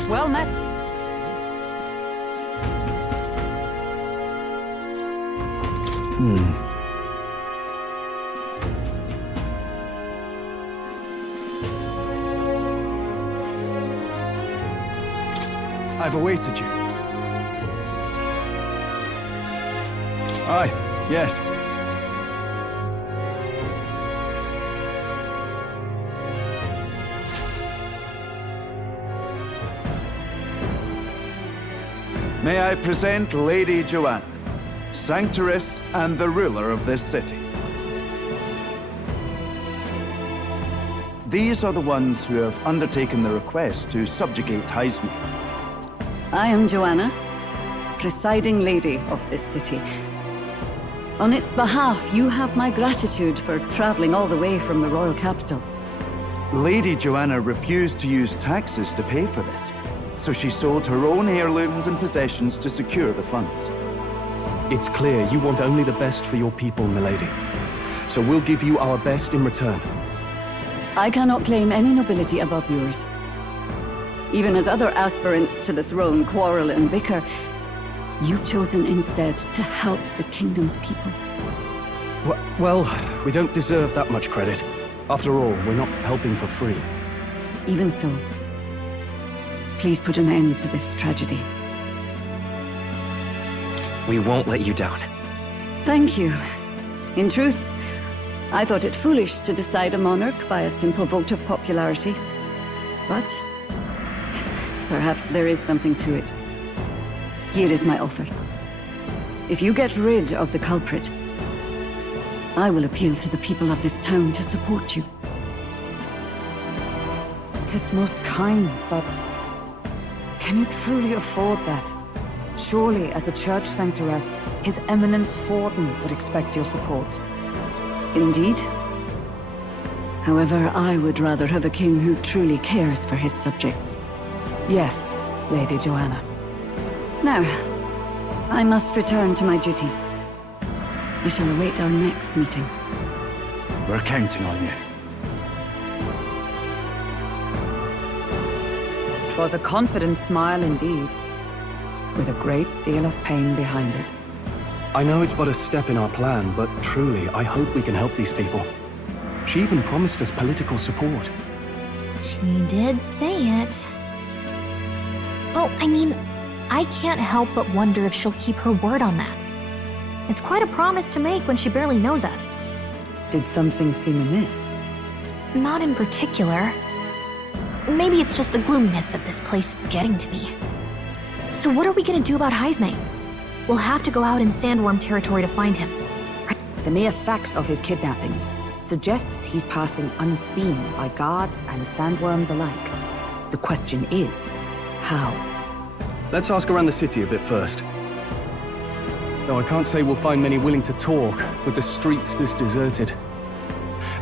Well met. I've awaited you. Aye, yes. May I present Lady Joanna, Sanctoress and the ruler of this city. These are the ones who have undertaken the request to subjugate Heisman. I am Joanna, presiding lady of this city. On its behalf, you have my gratitude for traveling all the way from the royal capital. Lady Joanna refused to use taxes to pay for this, so she sold her own heirlooms and possessions to secure the funds. It's clear you want only the best for your people, milady. So we'll give you our best in return. I cannot claim any nobility above yours. Even as other aspirants to the throne quarrel and bicker, you've chosen instead to help the kingdom's people. Well, we don't deserve that much credit. After all, we're not helping for free. Even so, please put an end to this tragedy. We won't let you down. Thank you. In truth, I thought it foolish to decide a monarch by a simple vote of popularity. But perhaps there is something to it. Here is my offer. If you get rid of the culprit, I will appeal to the people of this town to support you. 'Tis most kind, but can you truly afford that? Surely, as a church sanctoress, His Eminence Forden would expect your support. Indeed. However, I would rather have a king who truly cares for his subjects. Yes, Lady Joanna. Now, I must return to my duties. I shall await our next meeting. We're counting on you. 'Twas a confident smile indeed, with a great deal of pain behind it. I know it's but a step in our plan, but truly, I hope we can help these people. She even promised us political support. She did say it. Oh, I mean, I can't help but wonder if she'll keep her word on that. It's quite a promise to make when she barely knows us. Did something seem amiss? Not in particular. Maybe it's just the gloominess of this place getting to me. So what are we gonna do about Heisman? We'll have to go out in Sandworm territory to find him. The mere fact of his kidnappings suggests he's passing unseen by guards and sandworms alike. The question is, how? Let's ask around the city a bit first. Though I can't say we'll find many willing to talk with the streets this deserted.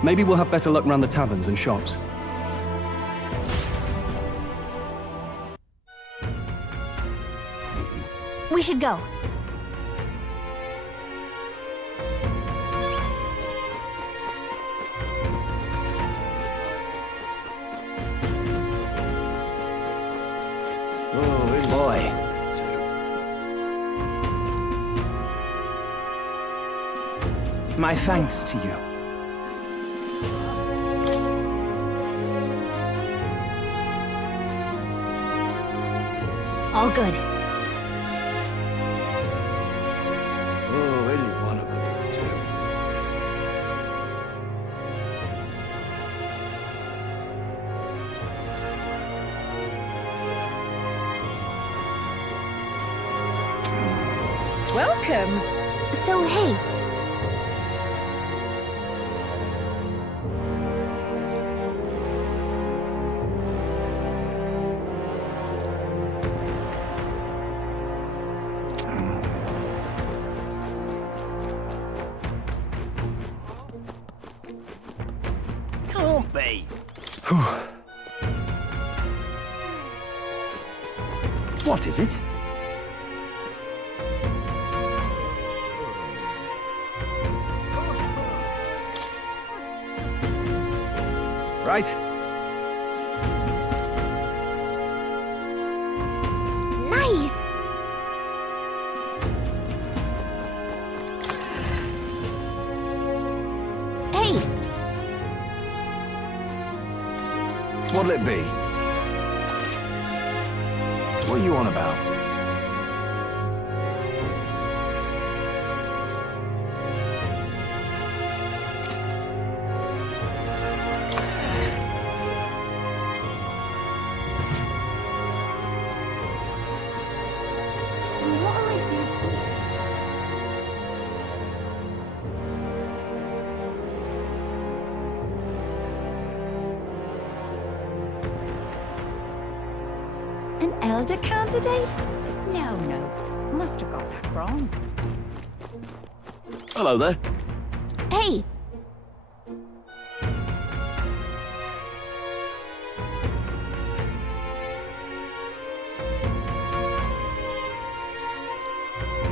Maybe we'll have better luck around the taverns and shops. We should go. Oh, boy. My thanks to you. All good. Oh, any one of them, too. Welcome! So, hey. Can't be. What is it? Right. Nice! Hey! What'll it be? What are you on about? An elder candidate? No, no. Must have got that wrong. Hello there. Hey!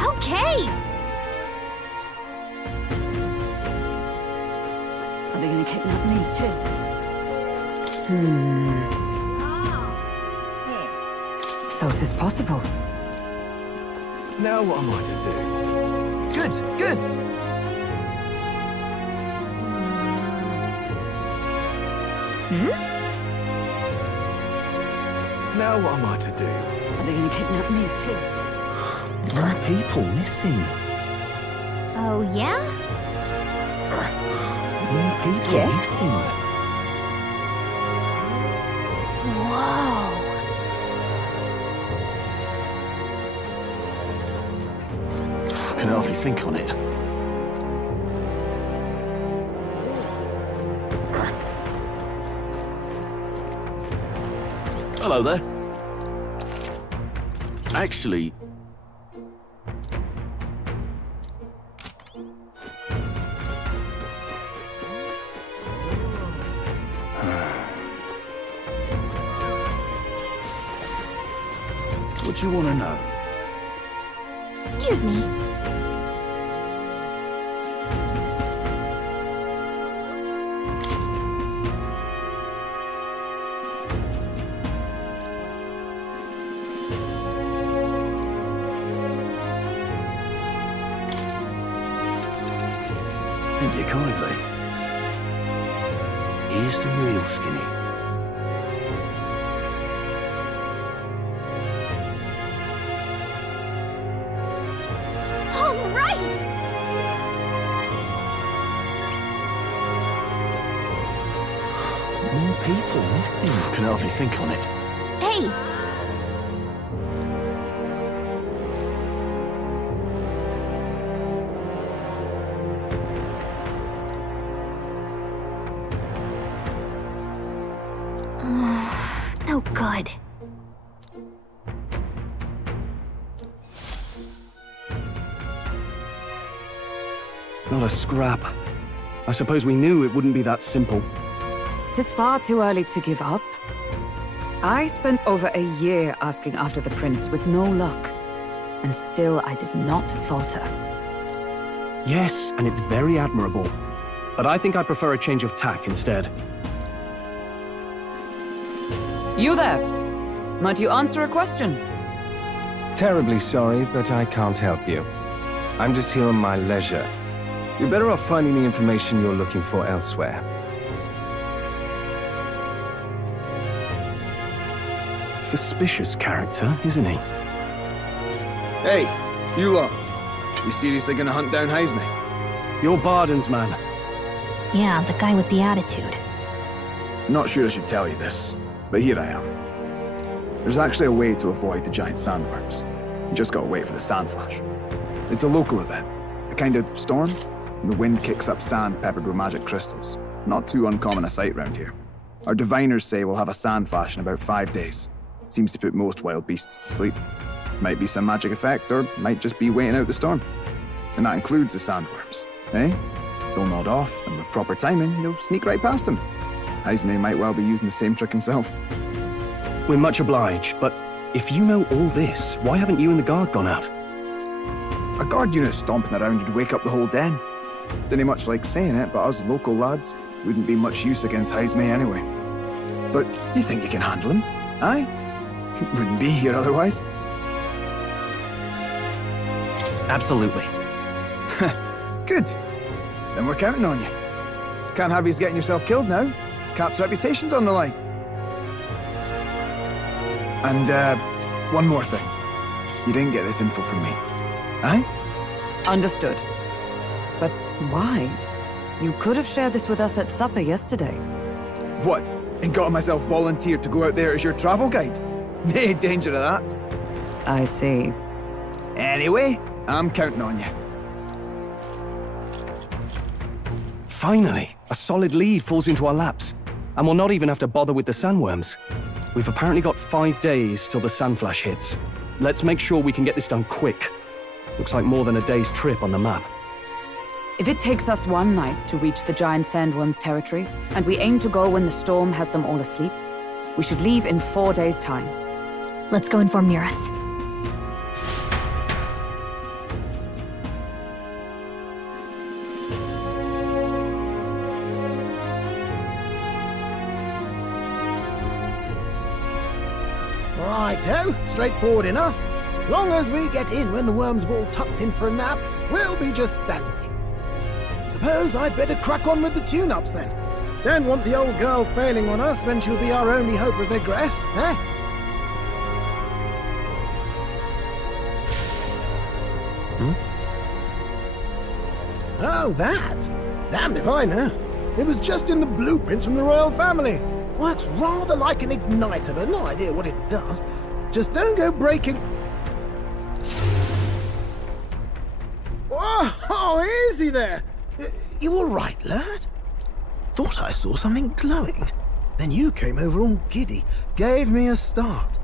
Okay! Are they going to kidnap me too? So it is possible. Now what am I to do? Good, good! Now what am I to do? Are they going to kidnap me too? More people missing. Oh, yeah? More people Yes? missing. Whoa! Can hardly think on it. Hello there. Actually... What do you want to know? Excuse me. Thank you kindly. Here's the real skinny. All right! More people missing. Can hardly think on it. Hey! Oh, good. Not a scrap. I suppose we knew it wouldn't be that simple. Tis far too early to give up. I spent over a year asking after the prince with no luck. And still I did not falter. Yes, and it's very admirable. But I think I prefer a change of tack instead. You there? Might you answer a question? Terribly sorry, but I can't help you. I'm just here on my leisure. You're better off finding the information you're looking for elsewhere. Suspicious character, isn't he? Hey, you lot. You seriously gonna hunt down Heisme? You're Barden's man. Yeah, the guy with the attitude. Not sure I should tell you this, but here I am. There's actually a way to avoid the giant sandworms. You just gotta wait for the sand flash. It's a local event, a kind of storm, and the wind kicks up sand peppered with magic crystals. Not too uncommon a sight round here. Our diviners say we'll have a sand flash in about 5 days. Seems to put most wild beasts to sleep. Might be some magic effect, or might just be waiting out the storm. And that includes the sandworms, eh? They'll nod off, and with proper timing, you'll sneak right past them. Heisme might well be using the same trick himself. We're much obliged, but if you know all this, why haven't you and the guard gone out? A guard unit stomping around would wake up the whole den. Didn't much like saying it, but us local lads wouldn't be much use against Heisme anyway. But you think you can handle him, aye? Wouldn't be here otherwise. Absolutely. Good. Then we're counting on you. Can't have you getting yourself killed now. Cap's reputation's on the line. And, one more thing. You didn't get this info from me, aye? Understood. But why? You could have shared this with us at supper yesterday. What? And got myself volunteered to go out there as your travel guide? Nae danger of that. I see. Anyway, I'm counting on you. Finally, a solid lead falls into our laps. And we'll not even have to bother with the sandworms. We've apparently got 5 days till the sandflash hits. Let's make sure we can get this done quick. Looks like more than a day's trip on the map. If it takes us one night to reach the giant sandworms' territory, and we aim to go when the storm has them all asleep, we should leave in 4 days' time. Let's go inform Nearest. Righto, straightforward enough. Long as we get in when the worms have all tucked in for a nap, we'll be just dandy. Suppose I'd better crack on with the tune-ups then. Don't want the old girl failing on us when she'll be our only hope of egress, eh? Oh, that? Damned if I know. It was just in the blueprints from the royal family. Works rather like an igniter, but no idea what it does. Just don't go breaking... Oh, easy there! You all right, lad? Thought I saw something glowing. Then you came over all giddy, gave me a start.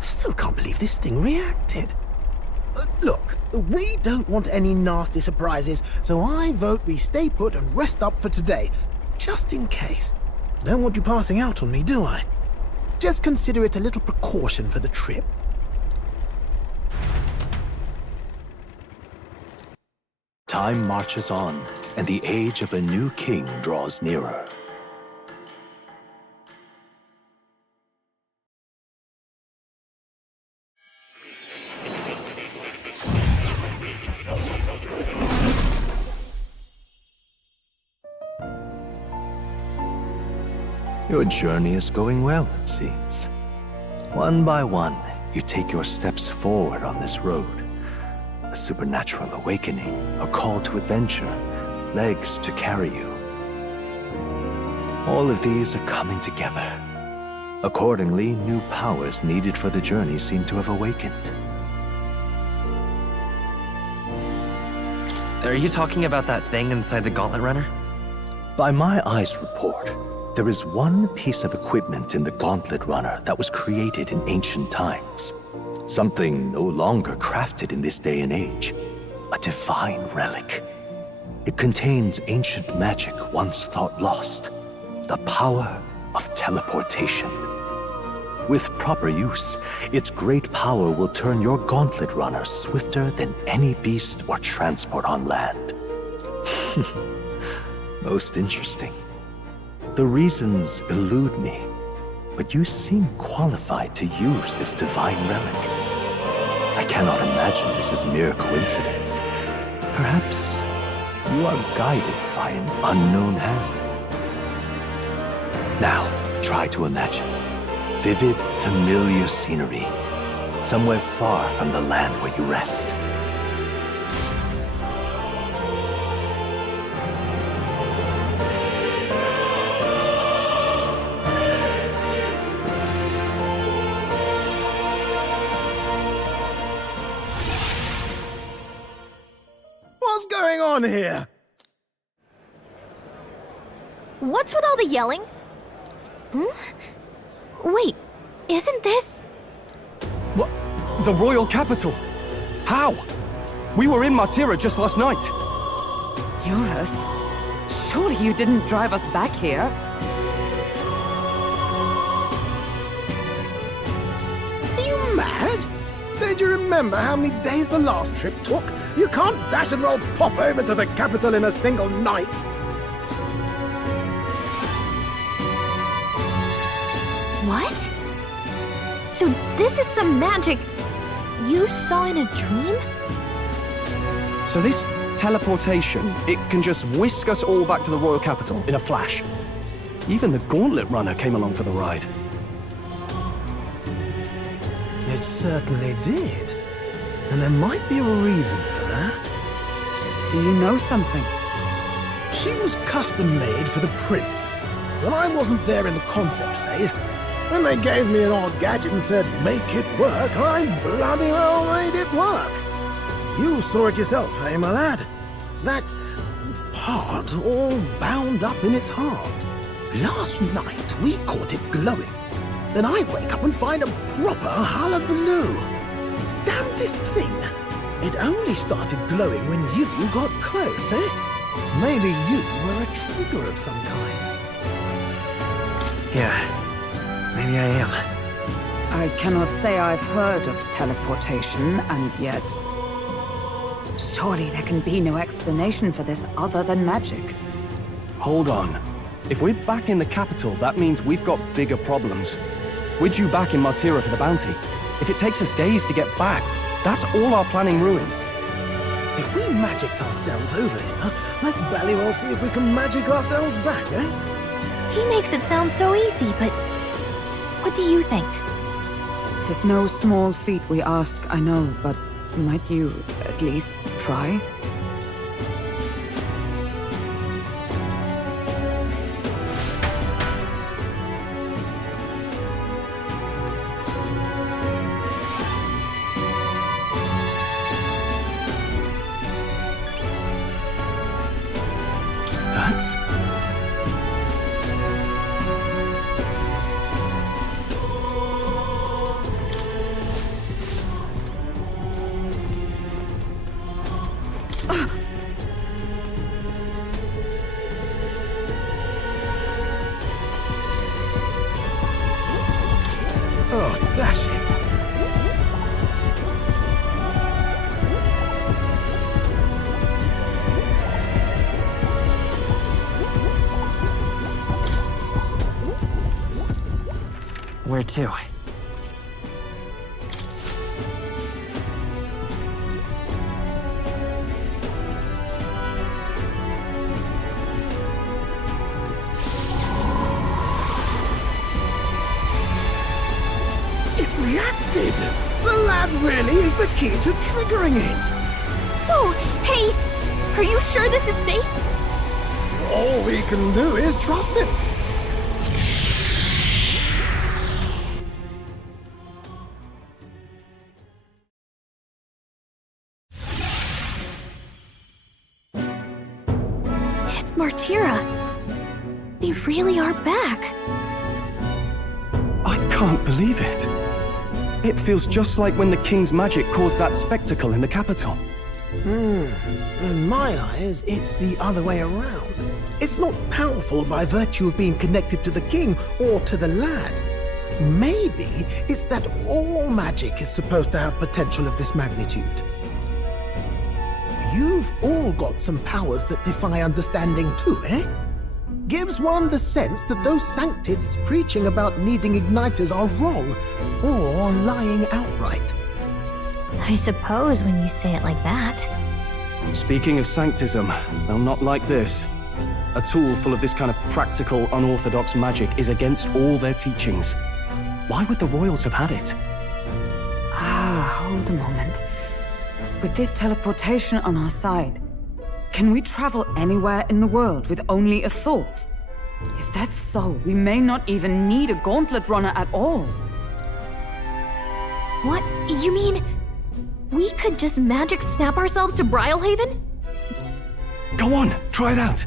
Still can't believe this thing reacted. Look, we don't want any nasty surprises, so I vote we stay put and rest up for today, just in case. Don't want you passing out on me, do I? Just consider it a little precaution for the trip. Time marches on, and the age of a new king draws nearer. Your journey is going well, it seems. One by one, you take your steps forward on this road. A supernatural awakening, a call to adventure, legs to carry you. All of these are coming together. Accordingly, new powers needed for the journey seem to have awakened. Are you talking about that thing inside the Gauntlet Runner? By my eyes report, There is one piece of equipment in the Gauntlet Runner that was created in ancient times. Something no longer crafted in this day and age. A divine relic. It contains ancient magic once thought lost. The power of teleportation. With proper use, its great power will turn your Gauntlet Runner swifter than any beast or transport on land. Most interesting. The reasons elude me, but you seem qualified to use this divine relic. I cannot imagine this is mere coincidence. Perhaps you are guided by an unknown hand. Now, try to imagine. Vivid, familiar scenery. Somewhere far from the land where you rest. What's going on here? What's with all the yelling? Wait, isn't this... What? The royal capital? How? We were in Martira just last night. Eurus? Surely you didn't drive us back here? Are you mad? Don't you remember how many days the last trip took? You can't dash and roll pop over to the capital in a single night. What? So this is some magic you saw in a dream? So this teleportation, it can just whisk us all back to the royal capital in a flash. Even the Gauntlet Runner came along for the ride. It certainly did. And there might be a reason for that. Do you know something? She was custom made for the prince. But I wasn't there in the concept phase. When they gave me an odd gadget and said, make it work, I bloody well made it work. You saw it yourself, eh, my lad? That part all bound up in its heart. Last night, we caught it glowing. Then I wake up and find a proper hullabaloo. Damnedest thing. It only started glowing when you got close, eh? Maybe you were a trigger of some kind. Yeah, maybe I am. I cannot say I've heard of teleportation, and yet... surely there can be no explanation for this other than magic. Hold on. If we're back in the capital, that means we've got bigger problems. We're due back in Martira for the bounty. If it takes us days to get back, that's all our planning ruined. If we magicked ourselves over here, let's bally well see if we can magic ourselves back, eh? He makes it sound so easy, but what do you think? 'Tis no small feat we ask, I know, but might you at least try? That's... Oh, dash it. Where to? It reacted! The lad really is the key to triggering it! Whoa! Hey! Are you sure this is safe? All we can do is trust him! It's Martira. They really are back. I can't believe it. It feels just like when the king's magic caused that spectacle in the capital. In my eyes, it's the other way around. It's not powerful by virtue of being connected to the king or to the lad. Maybe it's that all magic is supposed to have potential of this magnitude. You've all got some powers that defy understanding too, eh? Gives one the sense that those sanctists preaching about needing igniters are wrong, or lying outright. I suppose when you say it like that. Speaking of sanctism, well, not like this. A tool full of this kind of practical, unorthodox magic is against all their teachings. Why would the royals have had it? Hold a moment. With this teleportation on our side, can we travel anywhere in the world with only a thought? If that's so, we may not even need a gauntlet runner at all. What? You mean we could just magic snap ourselves to Brialhaven? Go on, try it out.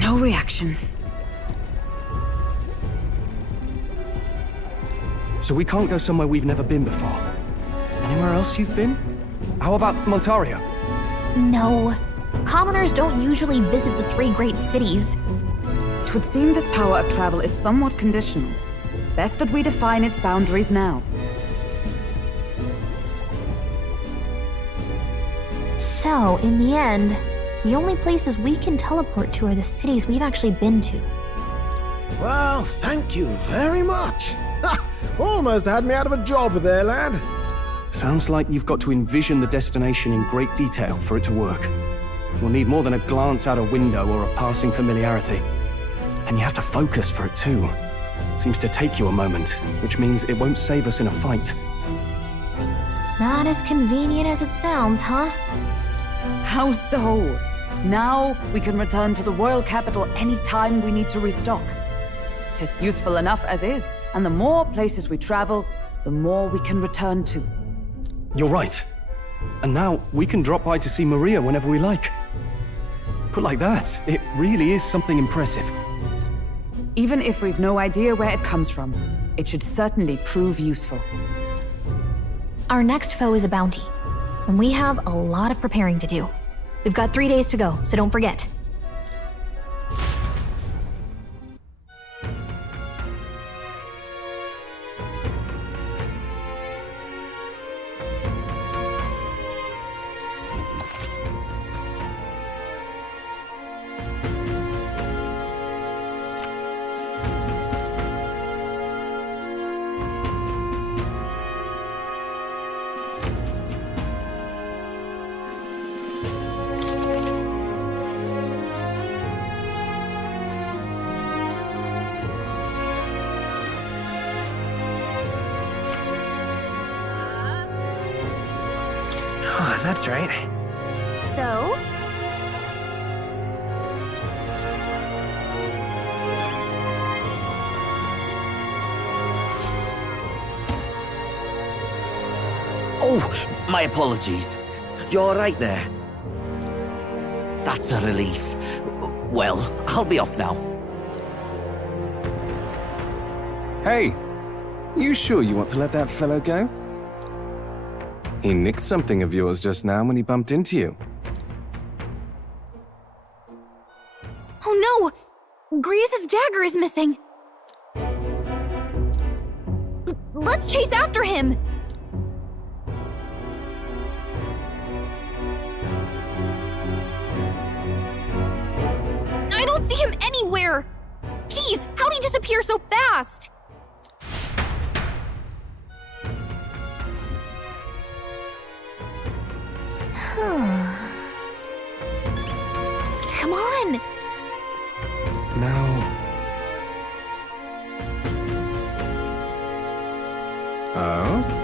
No reaction. So we can't go somewhere we've never been before. Anywhere else you've been? How about Montaria? No. Commoners don't usually visit the 3 great cities. 'Twould seem this power of travel is somewhat conditional. Best that we define its boundaries now. So, in the end, the only places we can teleport to are the cities we've actually been to. Well, thank you very much. Ha! Almost had me out of a job there, lad. Sounds like you've got to envision the destination in great detail for it to work. We'll need more than a glance out a window or a passing familiarity. And you have to focus for it too. Seems to take you a moment, which means it won't save us in a fight. Not as convenient as it sounds, huh? How so? Now we can return to the royal capital any time we need to restock. 'Tis useful enough as is, and the more places we travel, the more we can return to. You're right. And now we can drop by to see Maria whenever we like. Put like that, it really is something impressive. Even if we've no idea where it comes from, it should certainly prove useful. Our next foe is a bounty, and we have a lot of preparing to do. We've got 3 days to go, so don't forget. Oh, that's right. So? Oh, my apologies. You're all right there? That's a relief. Well, I'll be off now. Hey, you sure you want to let that fellow go? He nicked something of yours just now when he bumped into you. Oh no! Griez's dagger is missing! Let's chase after him! I don't see him anywhere! Jeez, how'd he disappear so fast? Come on! Now... Oh?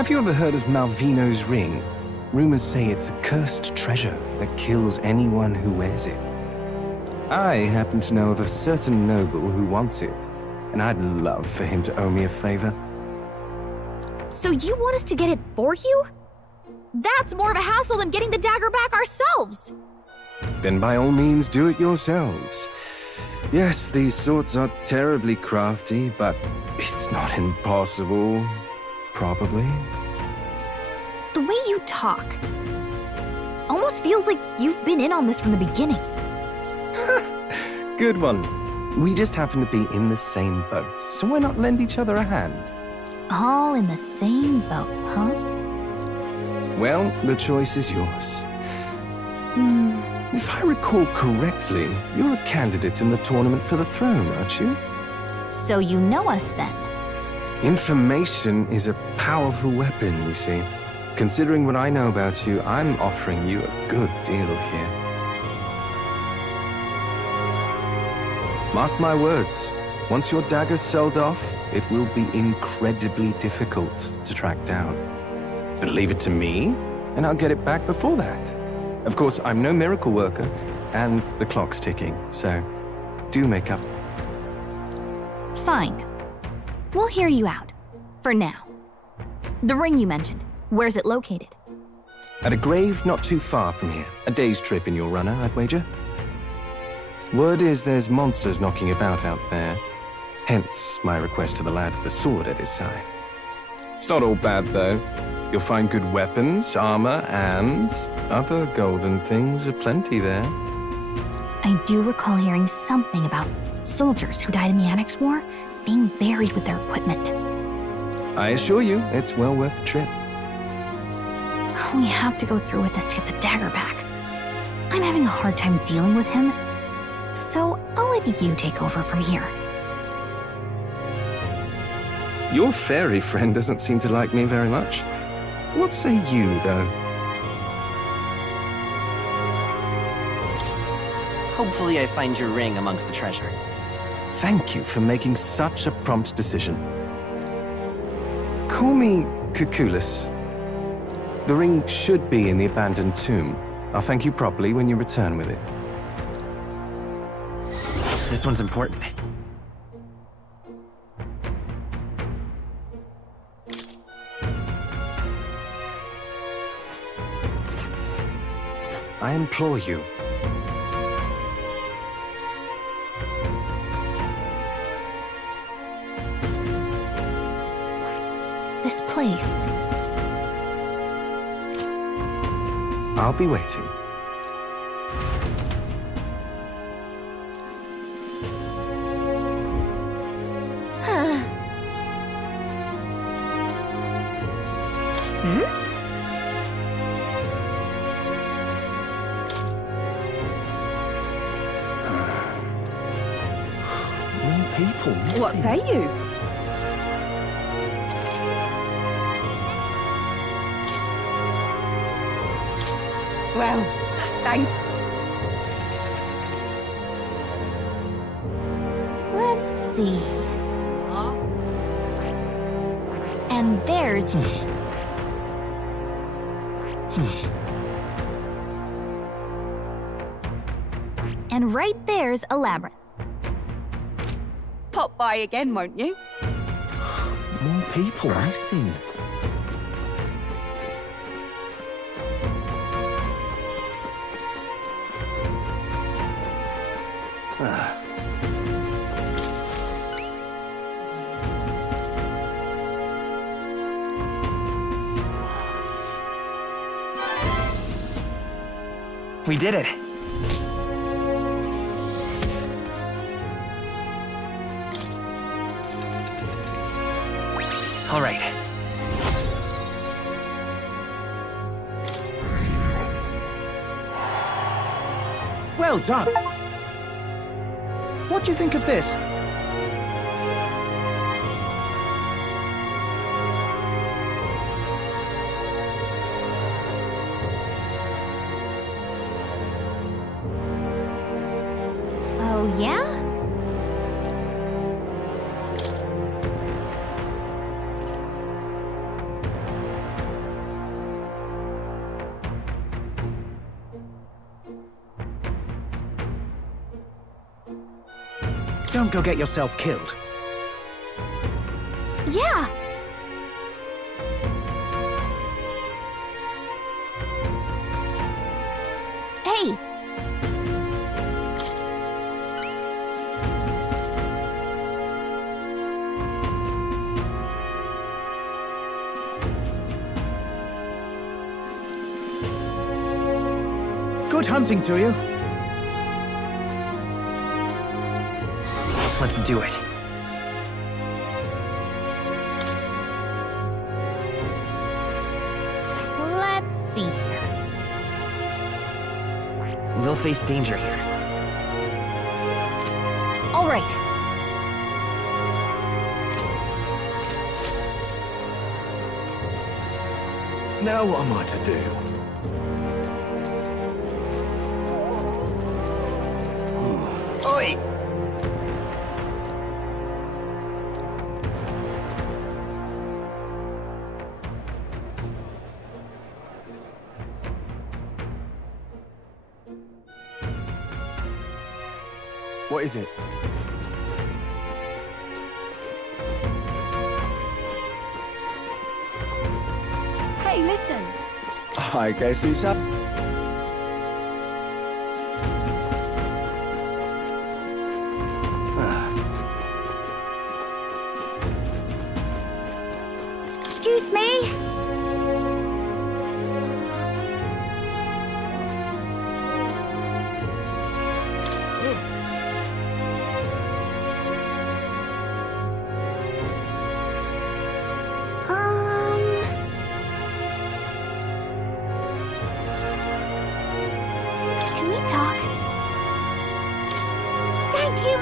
Have you ever heard of Malvino's ring? Rumors say it's a cursed treasure that kills anyone who wears it. I happen to know of a certain noble who wants it, and I'd love for him to owe me a favor. So you want us to get it for you? That's more of a hassle than getting the dagger back ourselves! Then by all means do it yourselves. Yes, these swords are terribly crafty, but it's not impossible. Probably. The way you talk almost feels like you've been in on this from the beginning. Good one. We just happen to be in the same boat, so why not lend each other a hand? All in the same boat, huh? Well, the choice is yours. If I recall correctly, you're a candidate in the tournament for the throne, aren't you? So you know us then? Information is a powerful weapon, you see. Considering what I know about you, I'm offering you a good deal here. Mark my words, once your dagger's sold off, it will be incredibly difficult to track down. But leave it to me, and I'll get it back before that. Of course, I'm no miracle worker, and the clock's ticking, so do make up. Fine. We'll hear you out. For now. The ring you mentioned, where's it located? At a grave not too far from here. A day's trip in your runner, I'd wager. Word is there's monsters knocking about out there. Hence my request to the lad with the sword at his side. It's not all bad, though. You'll find good weapons, armor, and other golden things aplenty there. I do recall hearing something about soldiers who died in the Annex War being buried with their equipment. I assure you, it's well worth the trip. We have to go through with this to get the dagger back. I'm having a hard time dealing with him, so I'll let you take over from here. Your fairy friend doesn't seem to like me very much. What say you, though? Hopefully I find your ring amongst the treasure. Thank you for making such a prompt decision. Call me Cuculus. The ring should be in the abandoned tomb. I'll thank you properly when you return with it. This one's important. I implore you. This place. I'll be waiting. People missing. What say you? Well, thank... Let's see. And there's... And right there's a labyrinth. Pop by again, won't you? More people missing. We did it. All right. Well done. What do you think of this? Oh, yeah? Don't go get yourself killed. Yeah. Hey. Good hunting to you. Let's do it. Let's see here. They'll face danger here. All right. Now what am I to do? Oi! What is it? Hey, listen. I guess it's up. Excuse me? Can we talk? Thank you.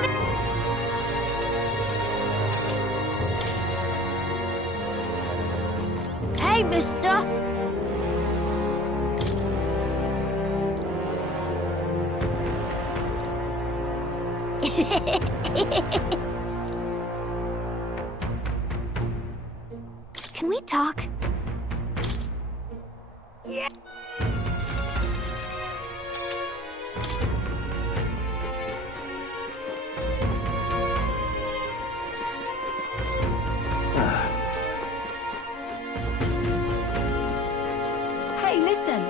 Hey, mister. Can we talk? Yeah. Hey, listen.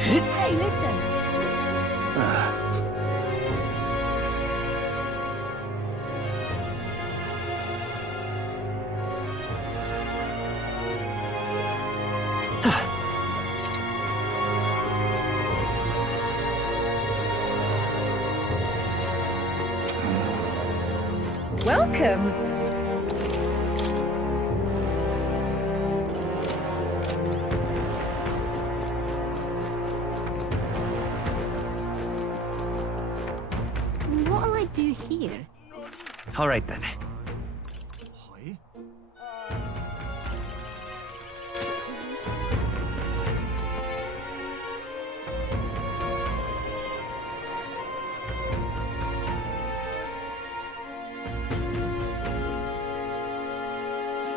Hey, listen. Welcome. What'll I do here? All right then.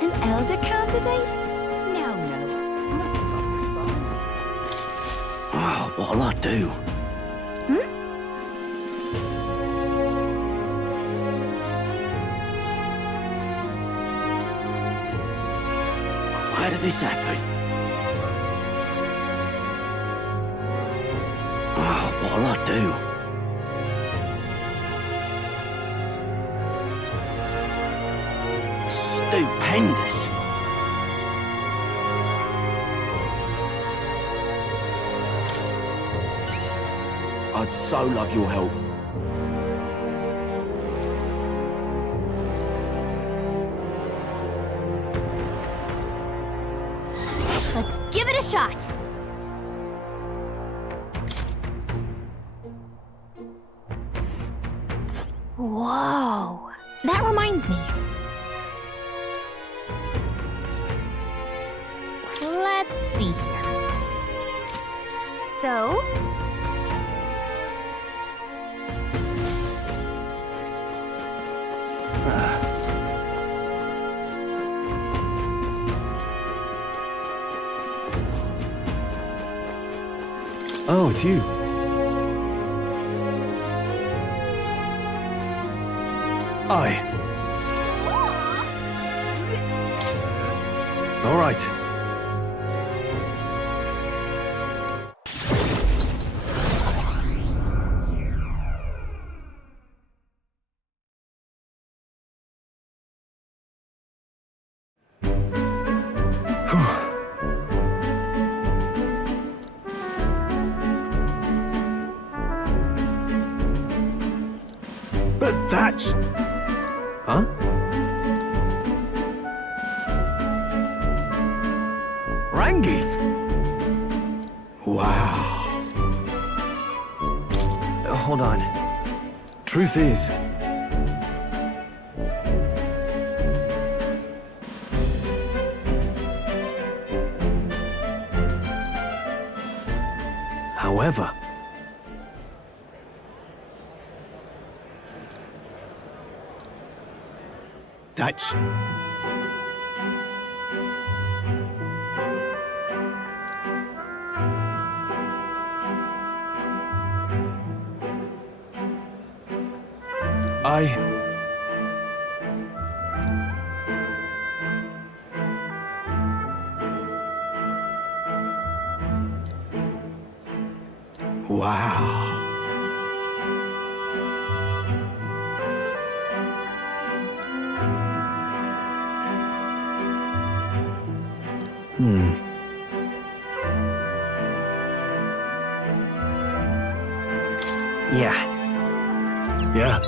An elder candidate? No, no. Oh, what'll I do? Why did this happen? Oh, what'll I do? Stupendous. I'd so love your help. Let's give it a shot. Whoa. That reminds me. Let's see here. So, Oh, it's you. Aye. All right. But that's... Huh? Rangeeth? Wow. Hold on. Truth is... However... That's... Wow. Yeah. Yeah.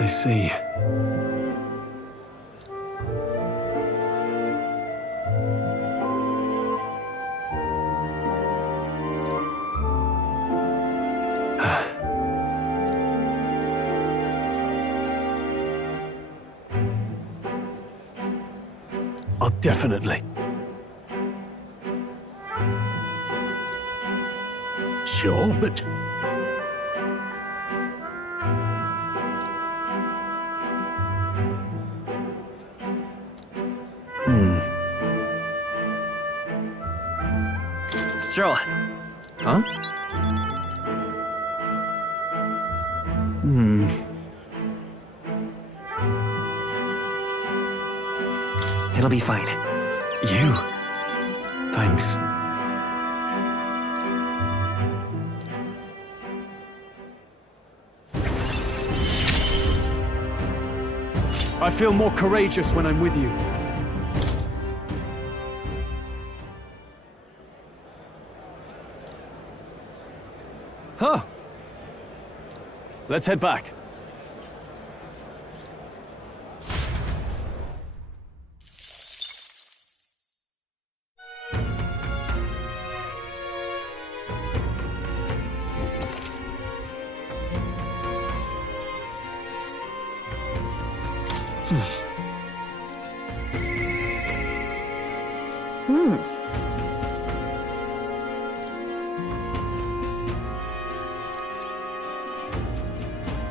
I see. Oh, definitely. Sure, but... Straw. Huh? Hmm. It'll be fine. You? Thanks. I feel more courageous when I'm with you. Huh. Let's head back.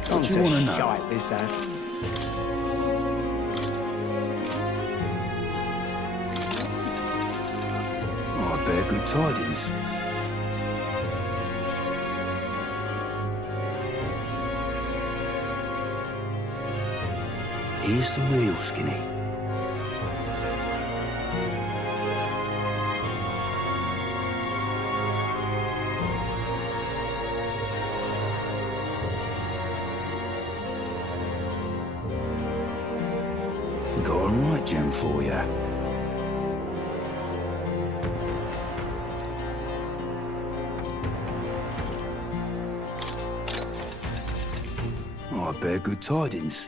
What do you want to know? Shite, this ass. Oh, I bear good tidings. Here's the real Skinny. Got a right gem for you. Oh, I bear good tidings.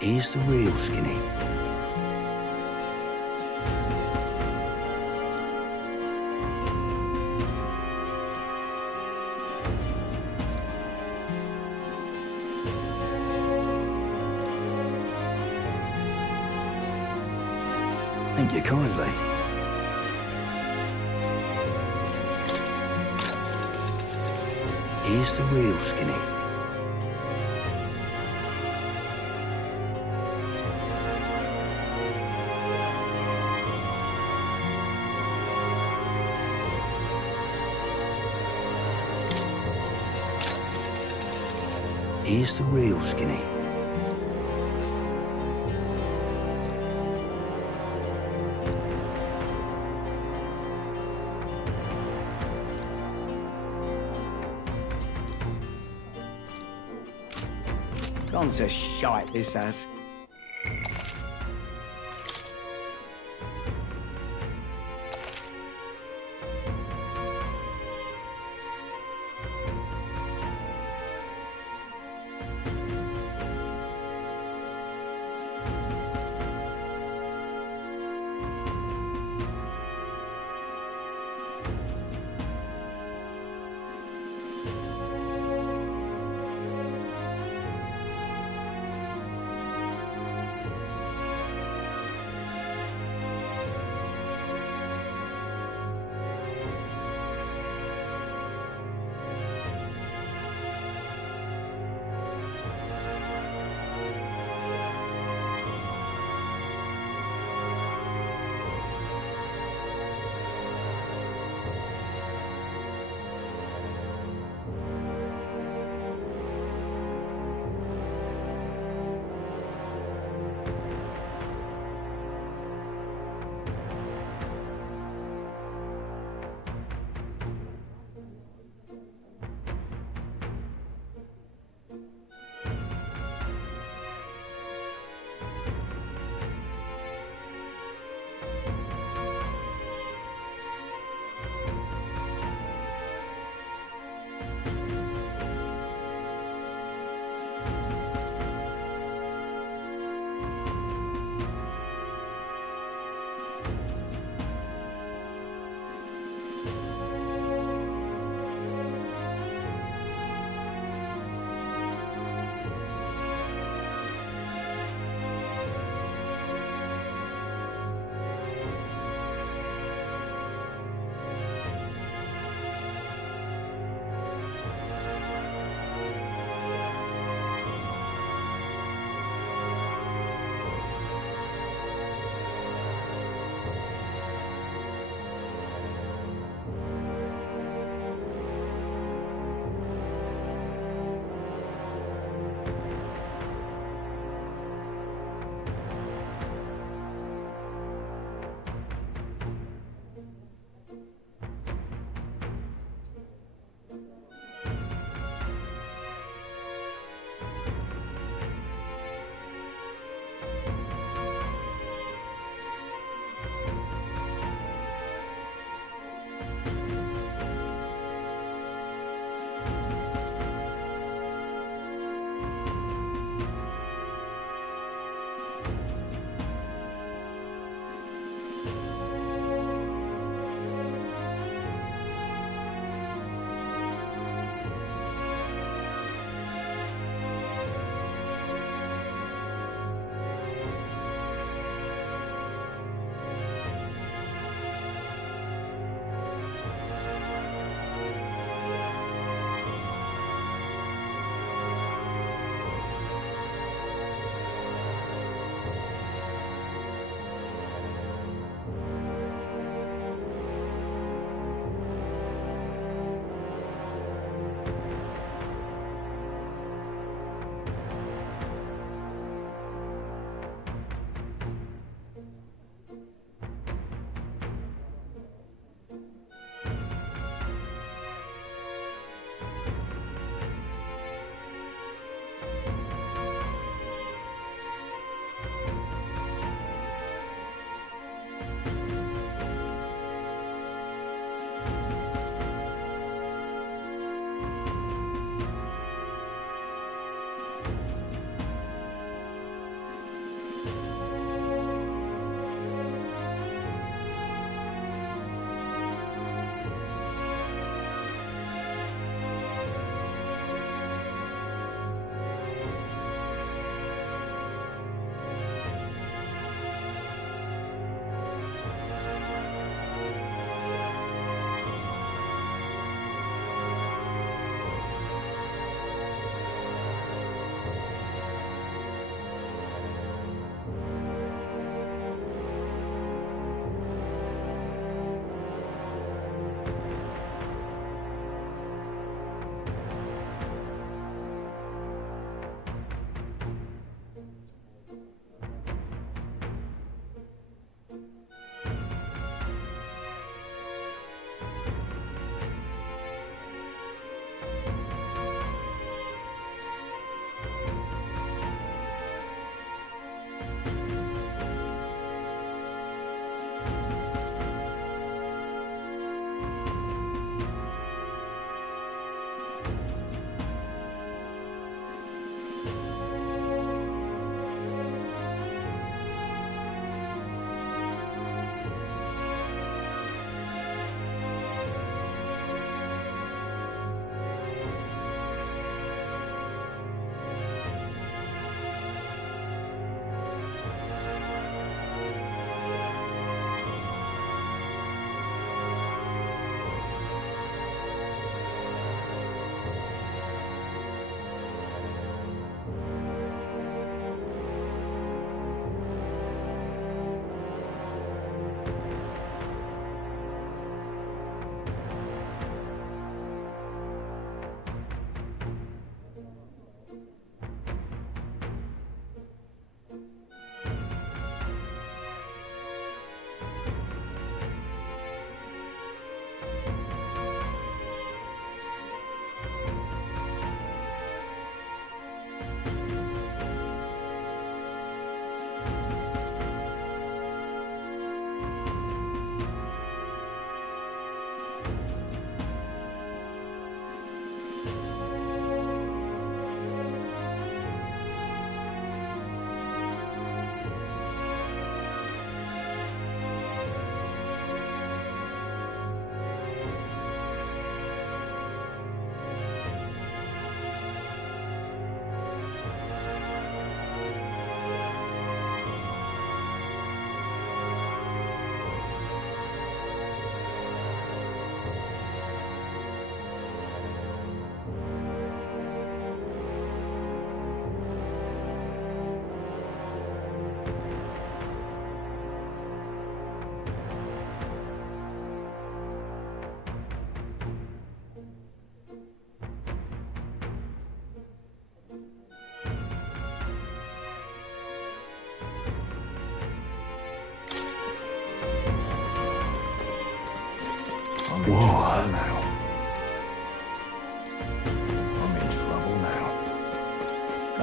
Here's the real Skinny. Thank you kindly. Here's the real skinny. Here's the real skinny. Gone to shite, this has.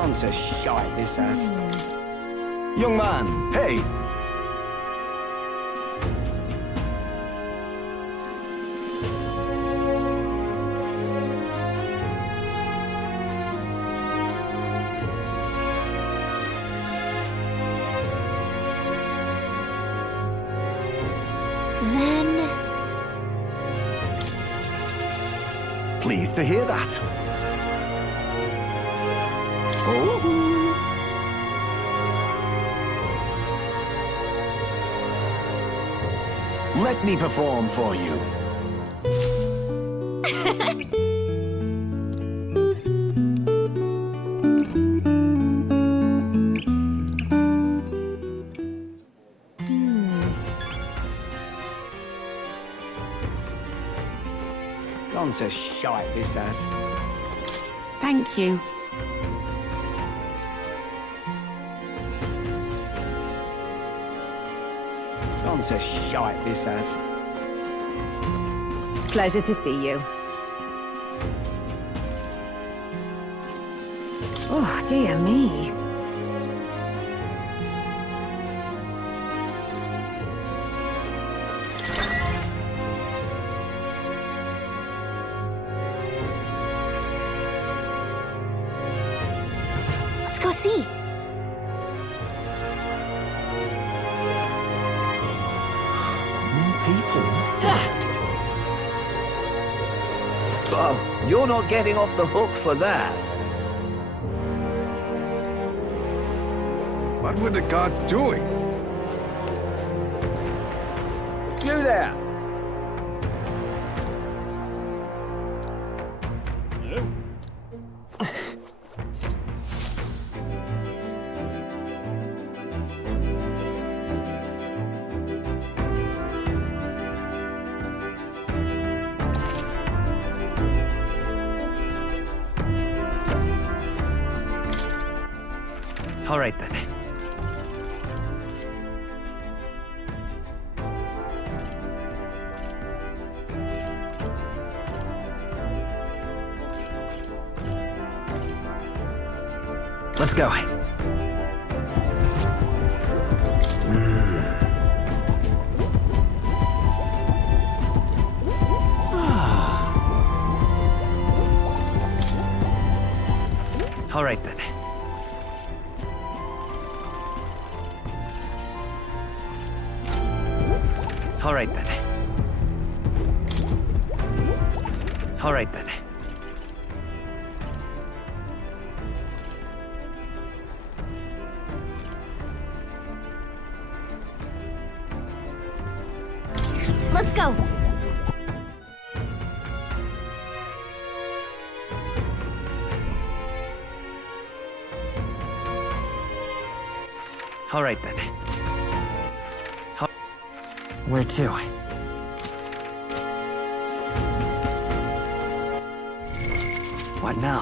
On to shite, this has. Young man, hey! Then... Pleased to hear that. Oh. Let me perform for you. On to shite, this has. Thank you. On to shite, this has. Pleasure to see you. Oh, dear me. Let's go see. Oh, you're not getting off the hook for that. What were the gods doing? You there! All right, then. Let's go. All right, then. All right, then. All right, then. Let's go. All right, then. Where to? What now?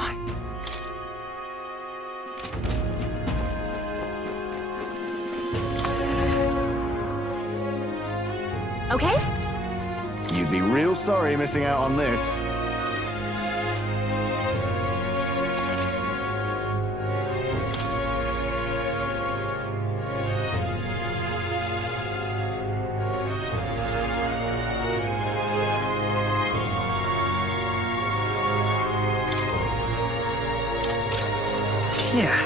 Okay? You'd be real sorry missing out on this. Yeah.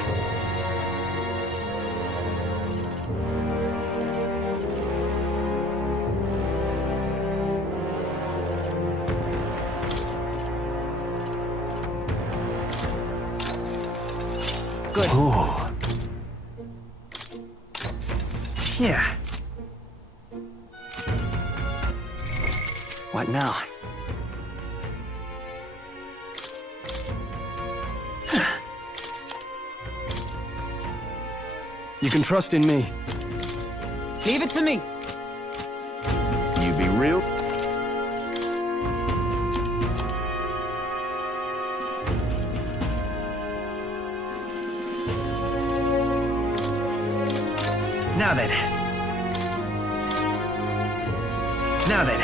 Good. Ooh. Yeah. What now? You can trust in me. Leave it to me. You'd be real... Now then. Now then.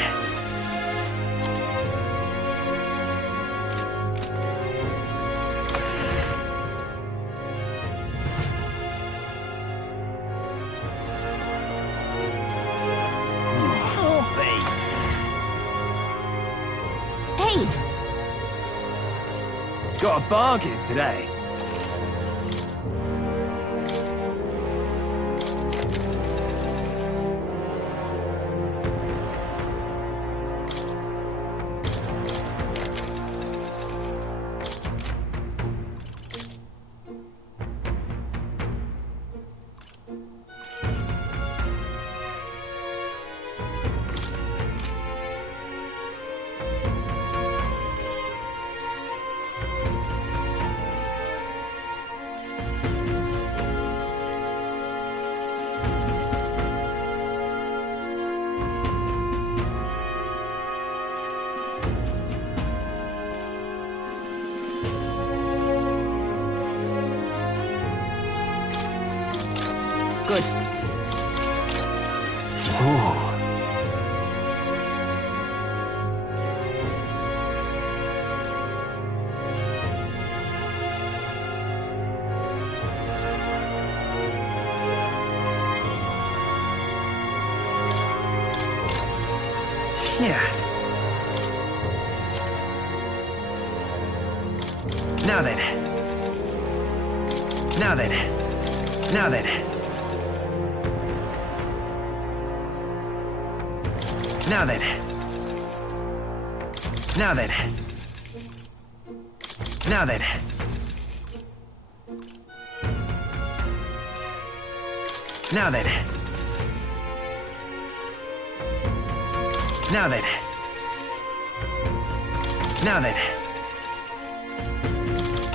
Got a bargain today. Good. Yeah. Now then. Now then. Now then. Now then. Now then. Now then. Now then. Now then. Now then.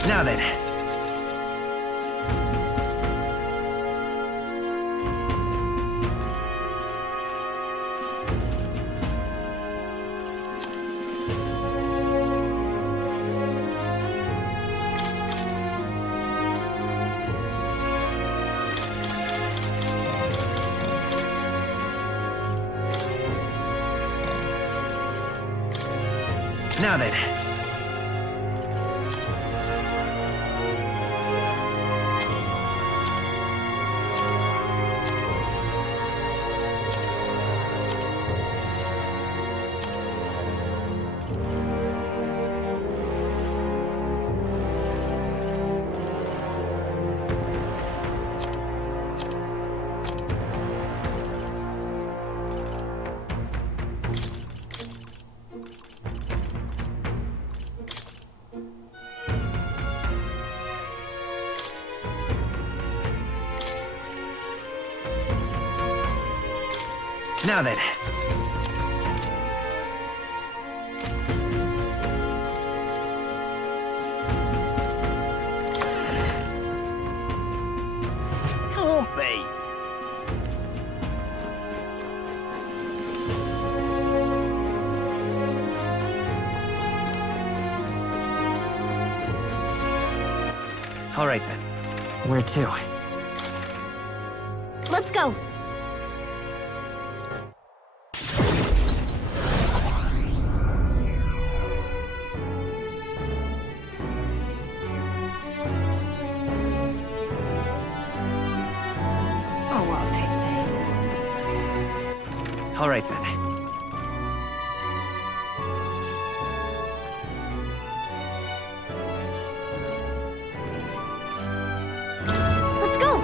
Now then. Now then. Now then. Can't be. All right then. Where to? Let's go. All right then. Let's go.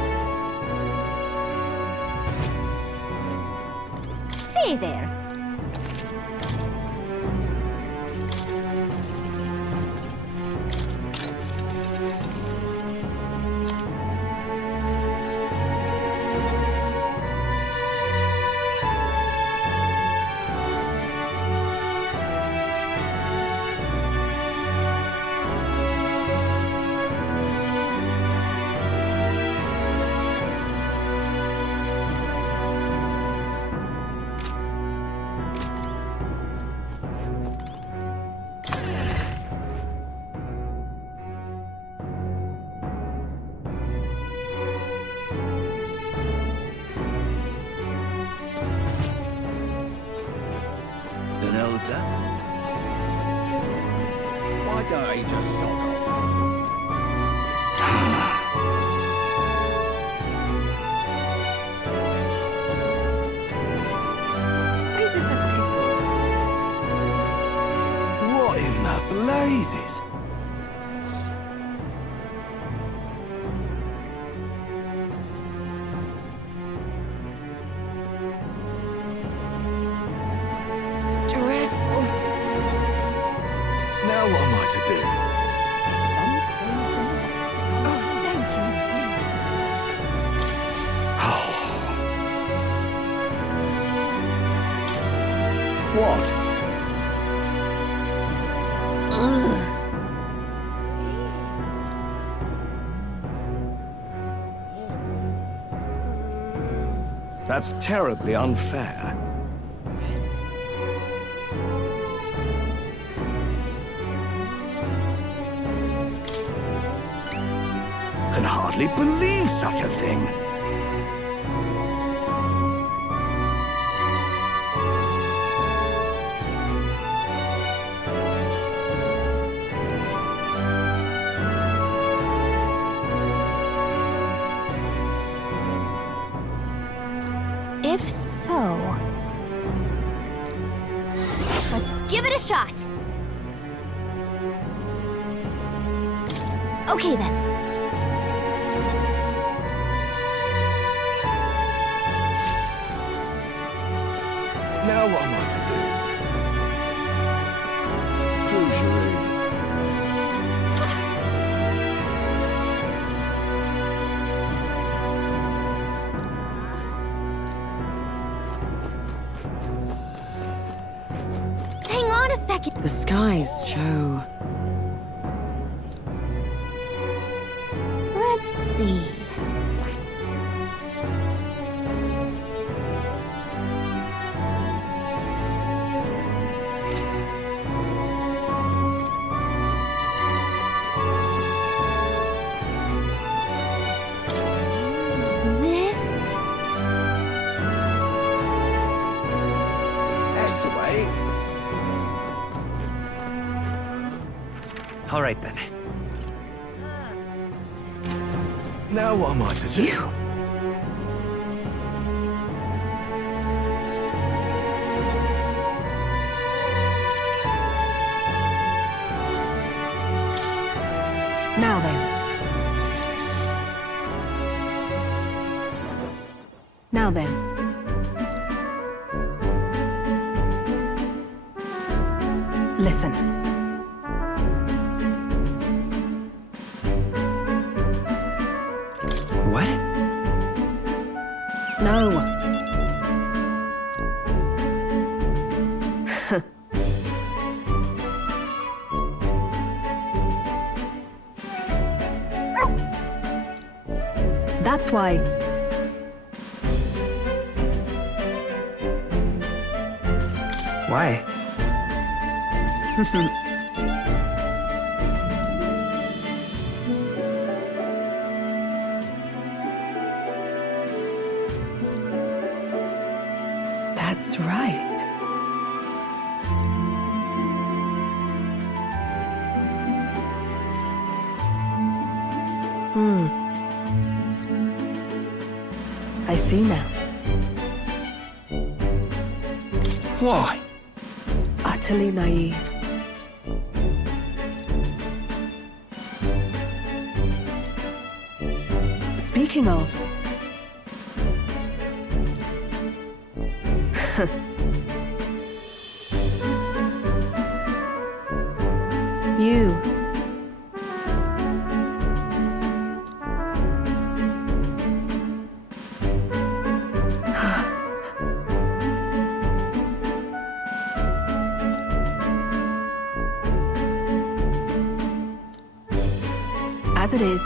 Say there. Why don't he just sod off? What in the blazes? what am I to do? What? That's terribly unfair. Can hardly believe such a thing. If so, let's give it a shot. Okay then. Now what am I to do? Close your eyes. Hang on a second. The skies show. Let's see. That's the way. All right then. Now what am I to do? Now then. Now then. Listen. What? No. That's why. Why? That's right. I see now. Why? Utterly naive. Speaking of... you. As it is.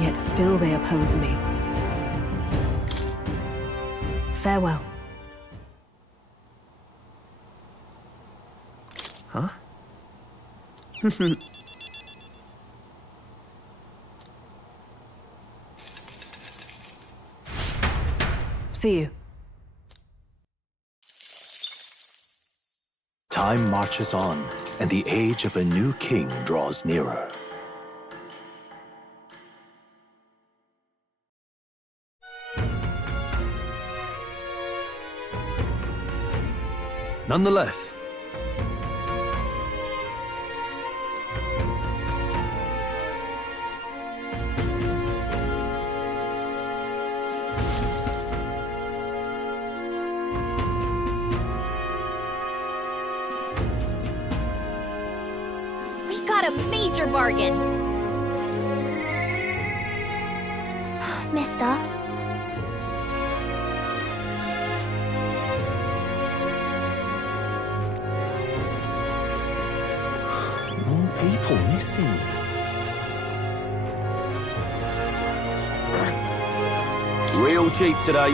Yet still they oppose me. Farewell. Huh? See you. Time marches on, and the age of a new king draws nearer. Nonetheless, a major bargain! Mister? More people missing. Real cheap today.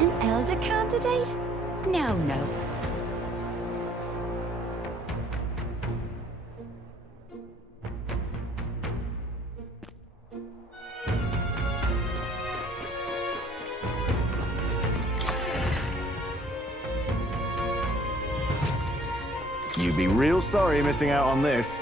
An elder candidate? No, no. You'd be real sorry missing out on this.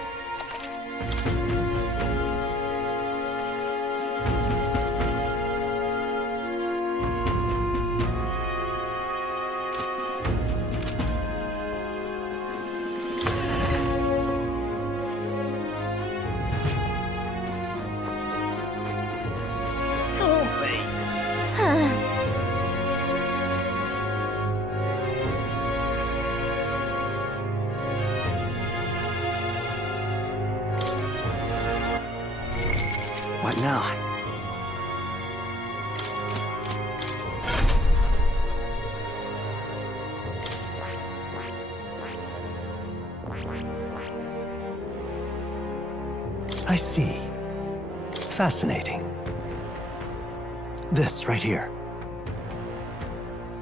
What now? I see. Fascinating. This right here.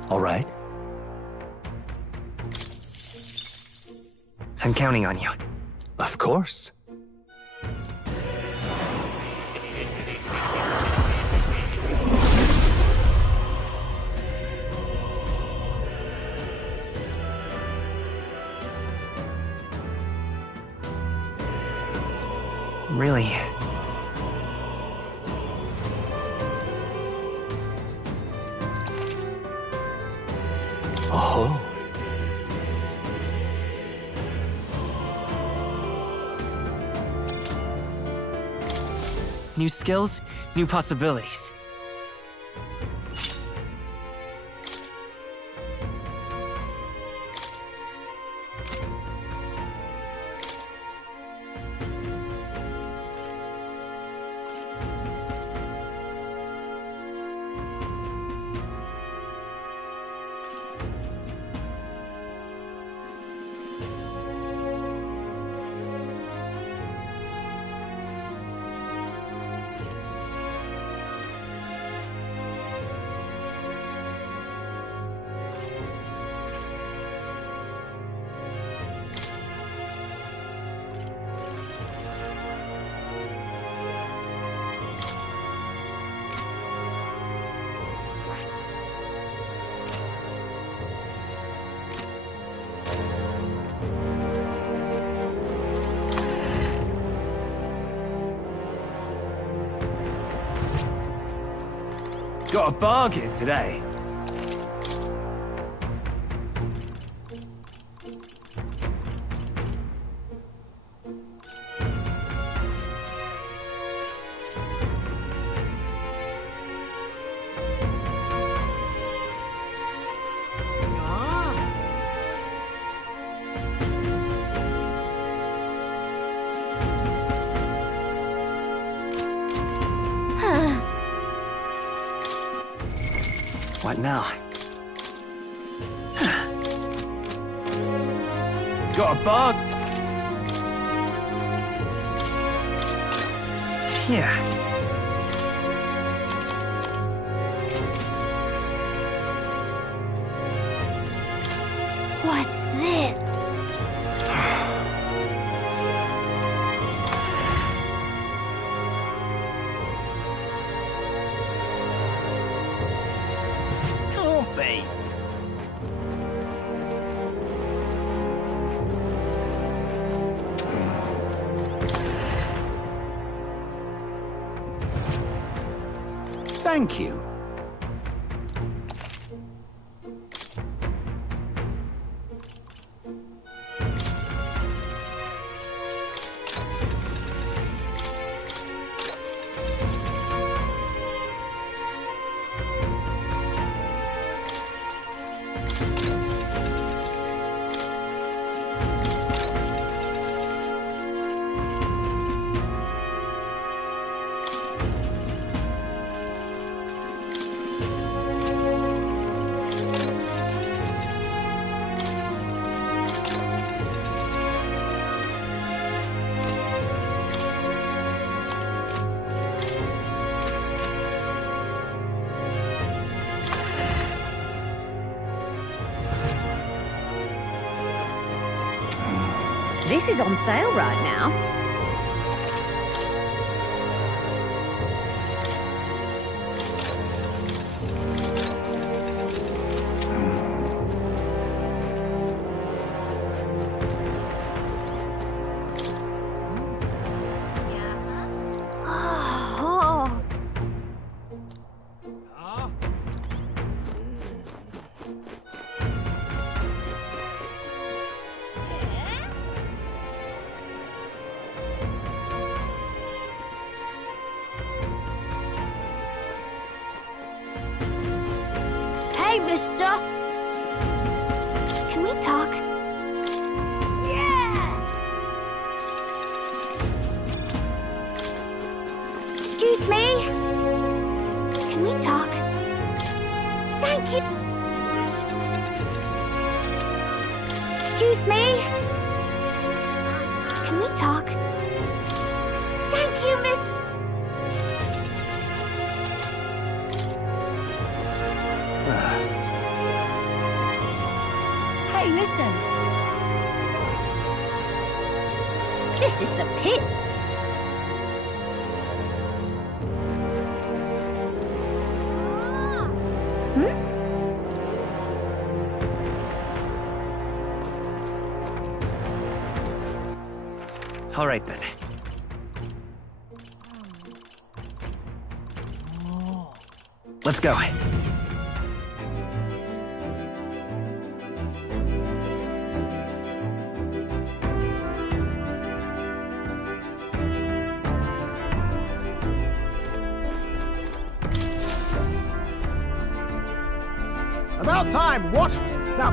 All right? I'm counting on you. Of course. Really? Oh. New skills, new possibilities. Got a bargain today. What now? Got a bug. Yeah. What's this? Coffee. Thank you. This is on sale right now. Oh. Hey, mister! Can we talk? Excuse me? Can we talk? Thank you. Excuse me? Can we talk? Thank you, miss. Hey, listen. This is the pits. All right then. Let's go. About time, what? Now...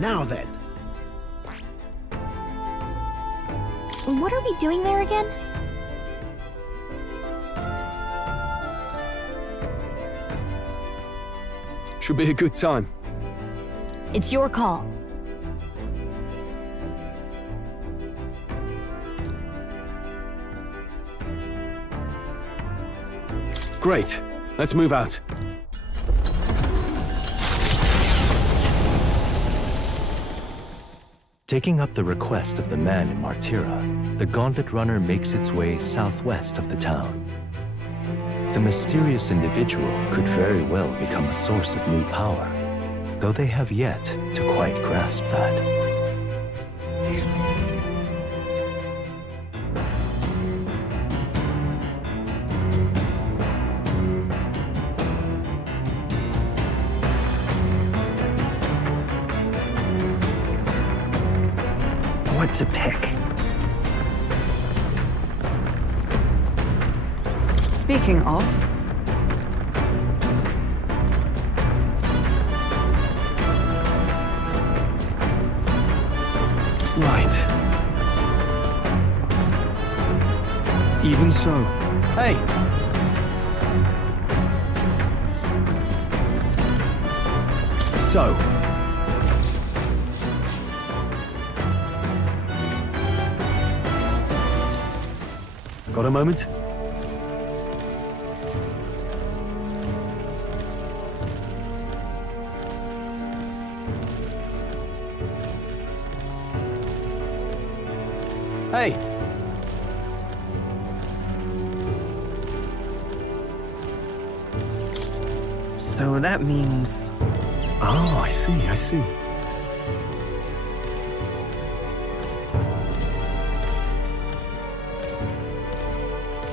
Now then. What are we doing there again? Should be a good time. It's your call. Great. Let's move out. Taking up the request of the man in Martyra, the Gauntlet Runner makes its way southwest of the town. The mysterious individual could very well become a source of new power, though they have yet to quite grasp that. What to pick? Speaking of... Right. Even so. Hey! So. Got a moment? Hey! So that means... Oh, I see.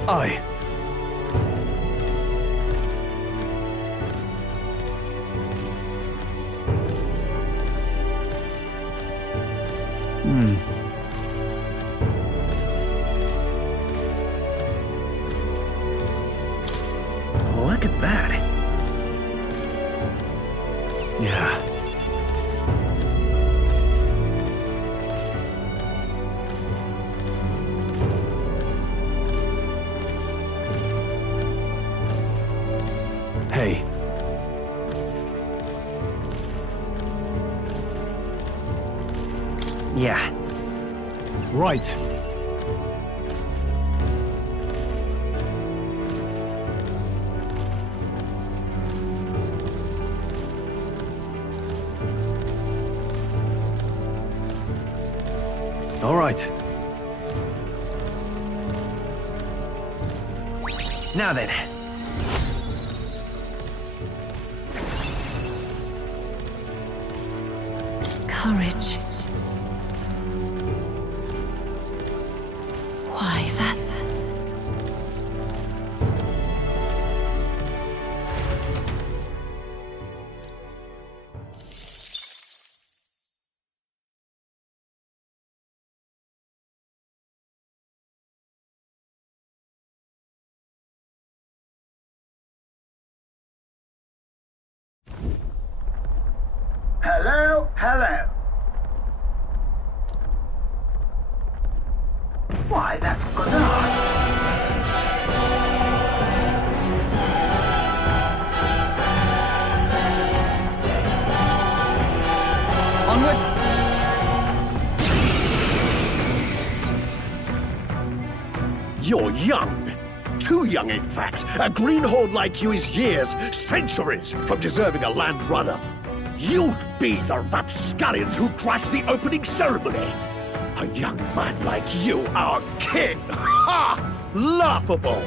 Aye. Look at that. Yeah. Hey. Yeah. Right. All right. Now then. Courage. Why, that's... Hello, hello. Why, that's Godard. Onward! You're young. Too young, in fact. A greenhorn like you is years, centuries, from deserving a land runner. You'd be the rapscallions who crashed the opening ceremony. A young man like you, our king. Ha! Laughable.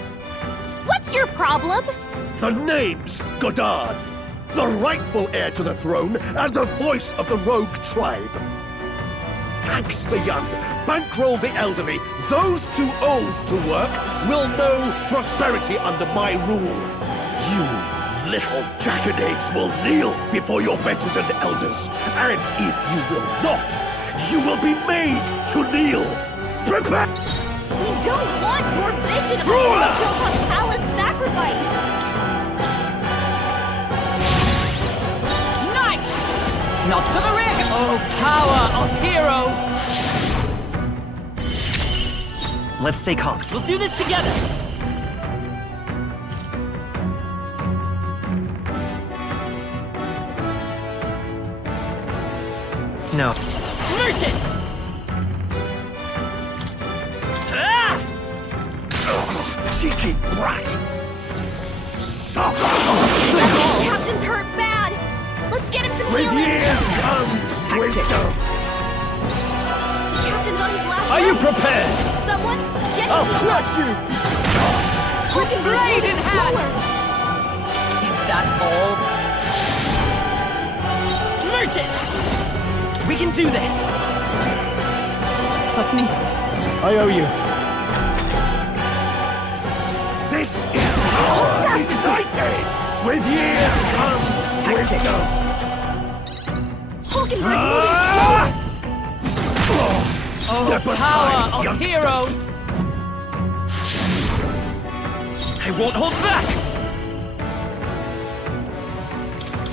What's your problem? The name's Godard, the rightful heir to the throne and the voice of the rogue tribe. Tax the young, bankroll the elderly. Those too old to work will know prosperity under my rule. You little jackanapes will kneel before your betters and elders. And if you will not, you will be made to kneel. Prepare! We don't want your vision of a Ruler! world built on palace sacrifice! Knight! Not to the rear! Oh, power of heroes! Let's stay calm. We'll do this together! No. Merchant! Ah! Cheeky brat! Suffer! Captain's hurt bad! Let's get him some With healing! years comes wisdom! Captain's on his last Are you legs. prepared? Someone, get I'll him to crush you! Fucking Blade in hand! Is that all? Merchant! We can do this! Fascinating. I owe you. This is power ignited! With years comes wisdom! Hulkenberg's moving slower! Step Power aside, of youngsters! heroes! I won't hold back!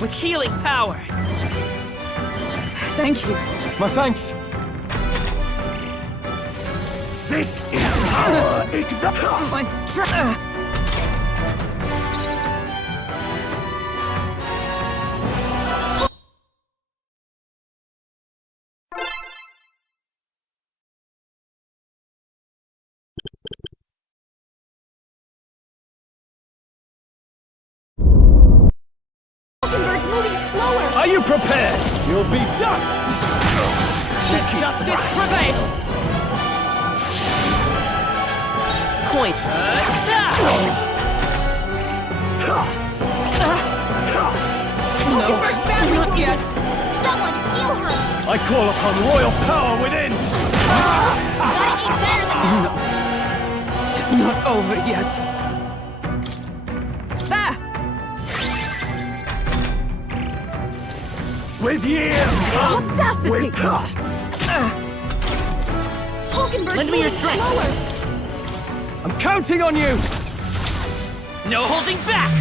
With healing power! Thank you. My thanks. This is power ignited! My strength. Hulkenberg's moving slower! Are you prepared? You'll be dust! Let justice prevail! Point. Hulkenberg's battery Not won't yet. work. Someone, heal her! I call upon royal power within! Gotta aim better than that! It's not over yet. There! With years comes Audacity! with... Lend me your strength. I'm counting on you! No holding back!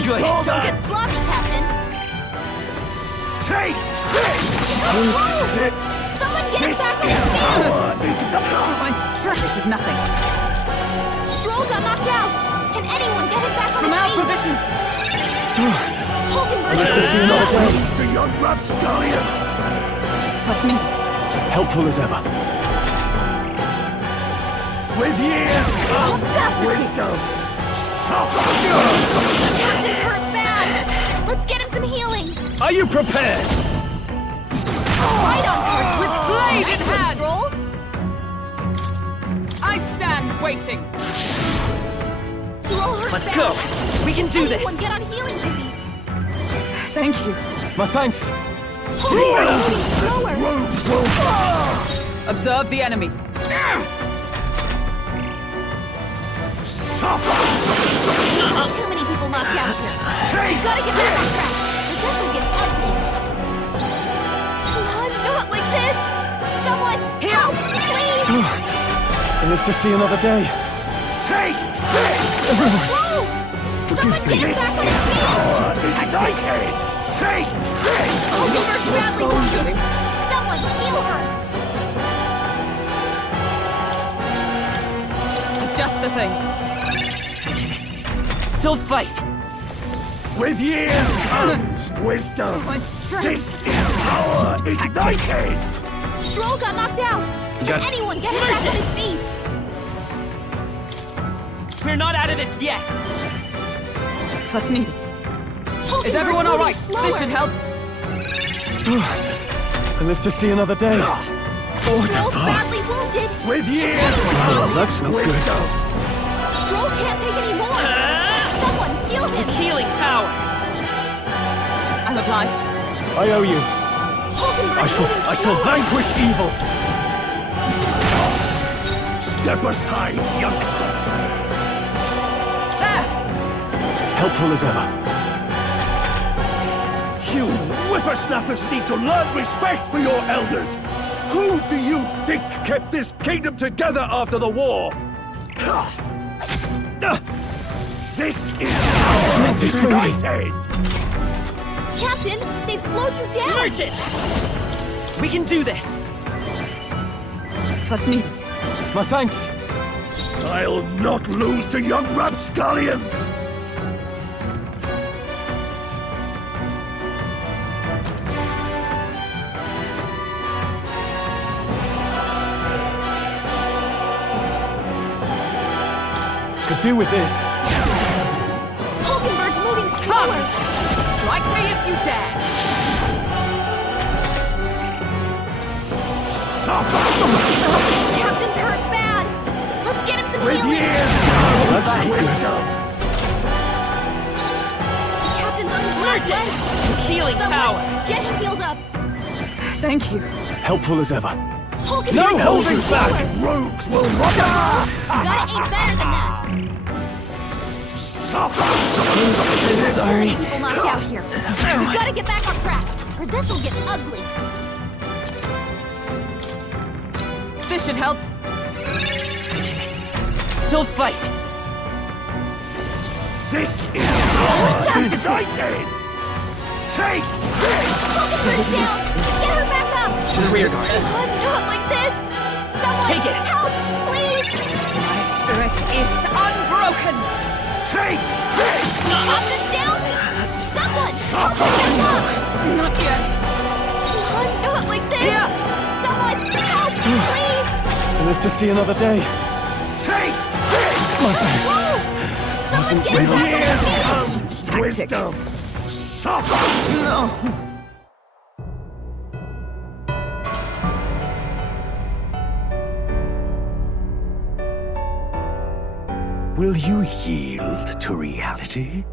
saw Don't that! get sloppy, Captain. Take this! This is it! Someone get This him back on is his feet! power! My strength, this is nothing. Stroll got knocked out. Can anyone get him back on From our his feet? provisions. Hulkenberg, I'd like to see another day. The young rapscallions! Trust me. Helpful as ever. With years comes Audacity! wisdom! Suffer! Captain's hurt bad. Let's get him some healing. Are you prepared? Right on target. With blade in Nice one, hand. Stroll. I stand waiting. Stroll hurt Let's bad. go. We can do this. Anyone get on healing duty. Thank you. My thanks. Hulkenberg moving slower. Rogues will... Observe the enemy. Too many people knocked out here. We gotta get back on track. Or this will get ugly. Not like this. Someone help, please. I live to see another day. Take this! Whoa! Someone get him This back on his is feet. power ignited! Take this! Hulkenberg's badly wounded. Someone heal her. Just the thing. Still fight. With years comes wisdom! My strength. This is power ignited! Stroll got knocked out. Can anyone get him back on his feet? We're not out of this yet. Trust needed. Hulkenberg's Is everyone all moving right? slower. This should help. I live to see another day. Stroll's badly wounded. With years Oh, that's no good. wisdom! Stroll can't take any more. Someone heal him. Healing power. I'm obliged. I owe you. Hulkenberg's moving I shall slower. vanquish evil. Step aside, youngsters! There! Helpful as ever. You whippersnappers need to learn respect for your elders! Who do you think kept this kingdom together after the war? This is power ignited! Captain, they've slowed you down. Merchant! We can do this. Trust needed. My thanks. I'll not lose to young rapscallions! Could do with this. Hulkenberg's moving slower. Strike me if you dare. Captain's hurt bad. Let's get him some With healing. years That's comes no good. wisdom! Captain's on his last Merchant! leg. Healing Someone power. get him healed up. Thank you. Helpful as ever. Hulkenberg's No moving holding slower. back! Rogues will rot! You gotta aim better than that. Too many people knocked out here. We gotta get back on track, or this will get ugly. This should help. Still fight. This is power ignited! Take this! Hulkenberg's down. Get her back up. To the rear guard. Not like this. Someone Take it. help, please. My spirit is unbroken. Take this! Up and down. Someone help her back up. Not yet. Not like this. Someone help, please. I live to see another day. Take this! Whoa! Someone get him With back years on his feet. comes wisdom! Suffer! No. Will you yield to reality?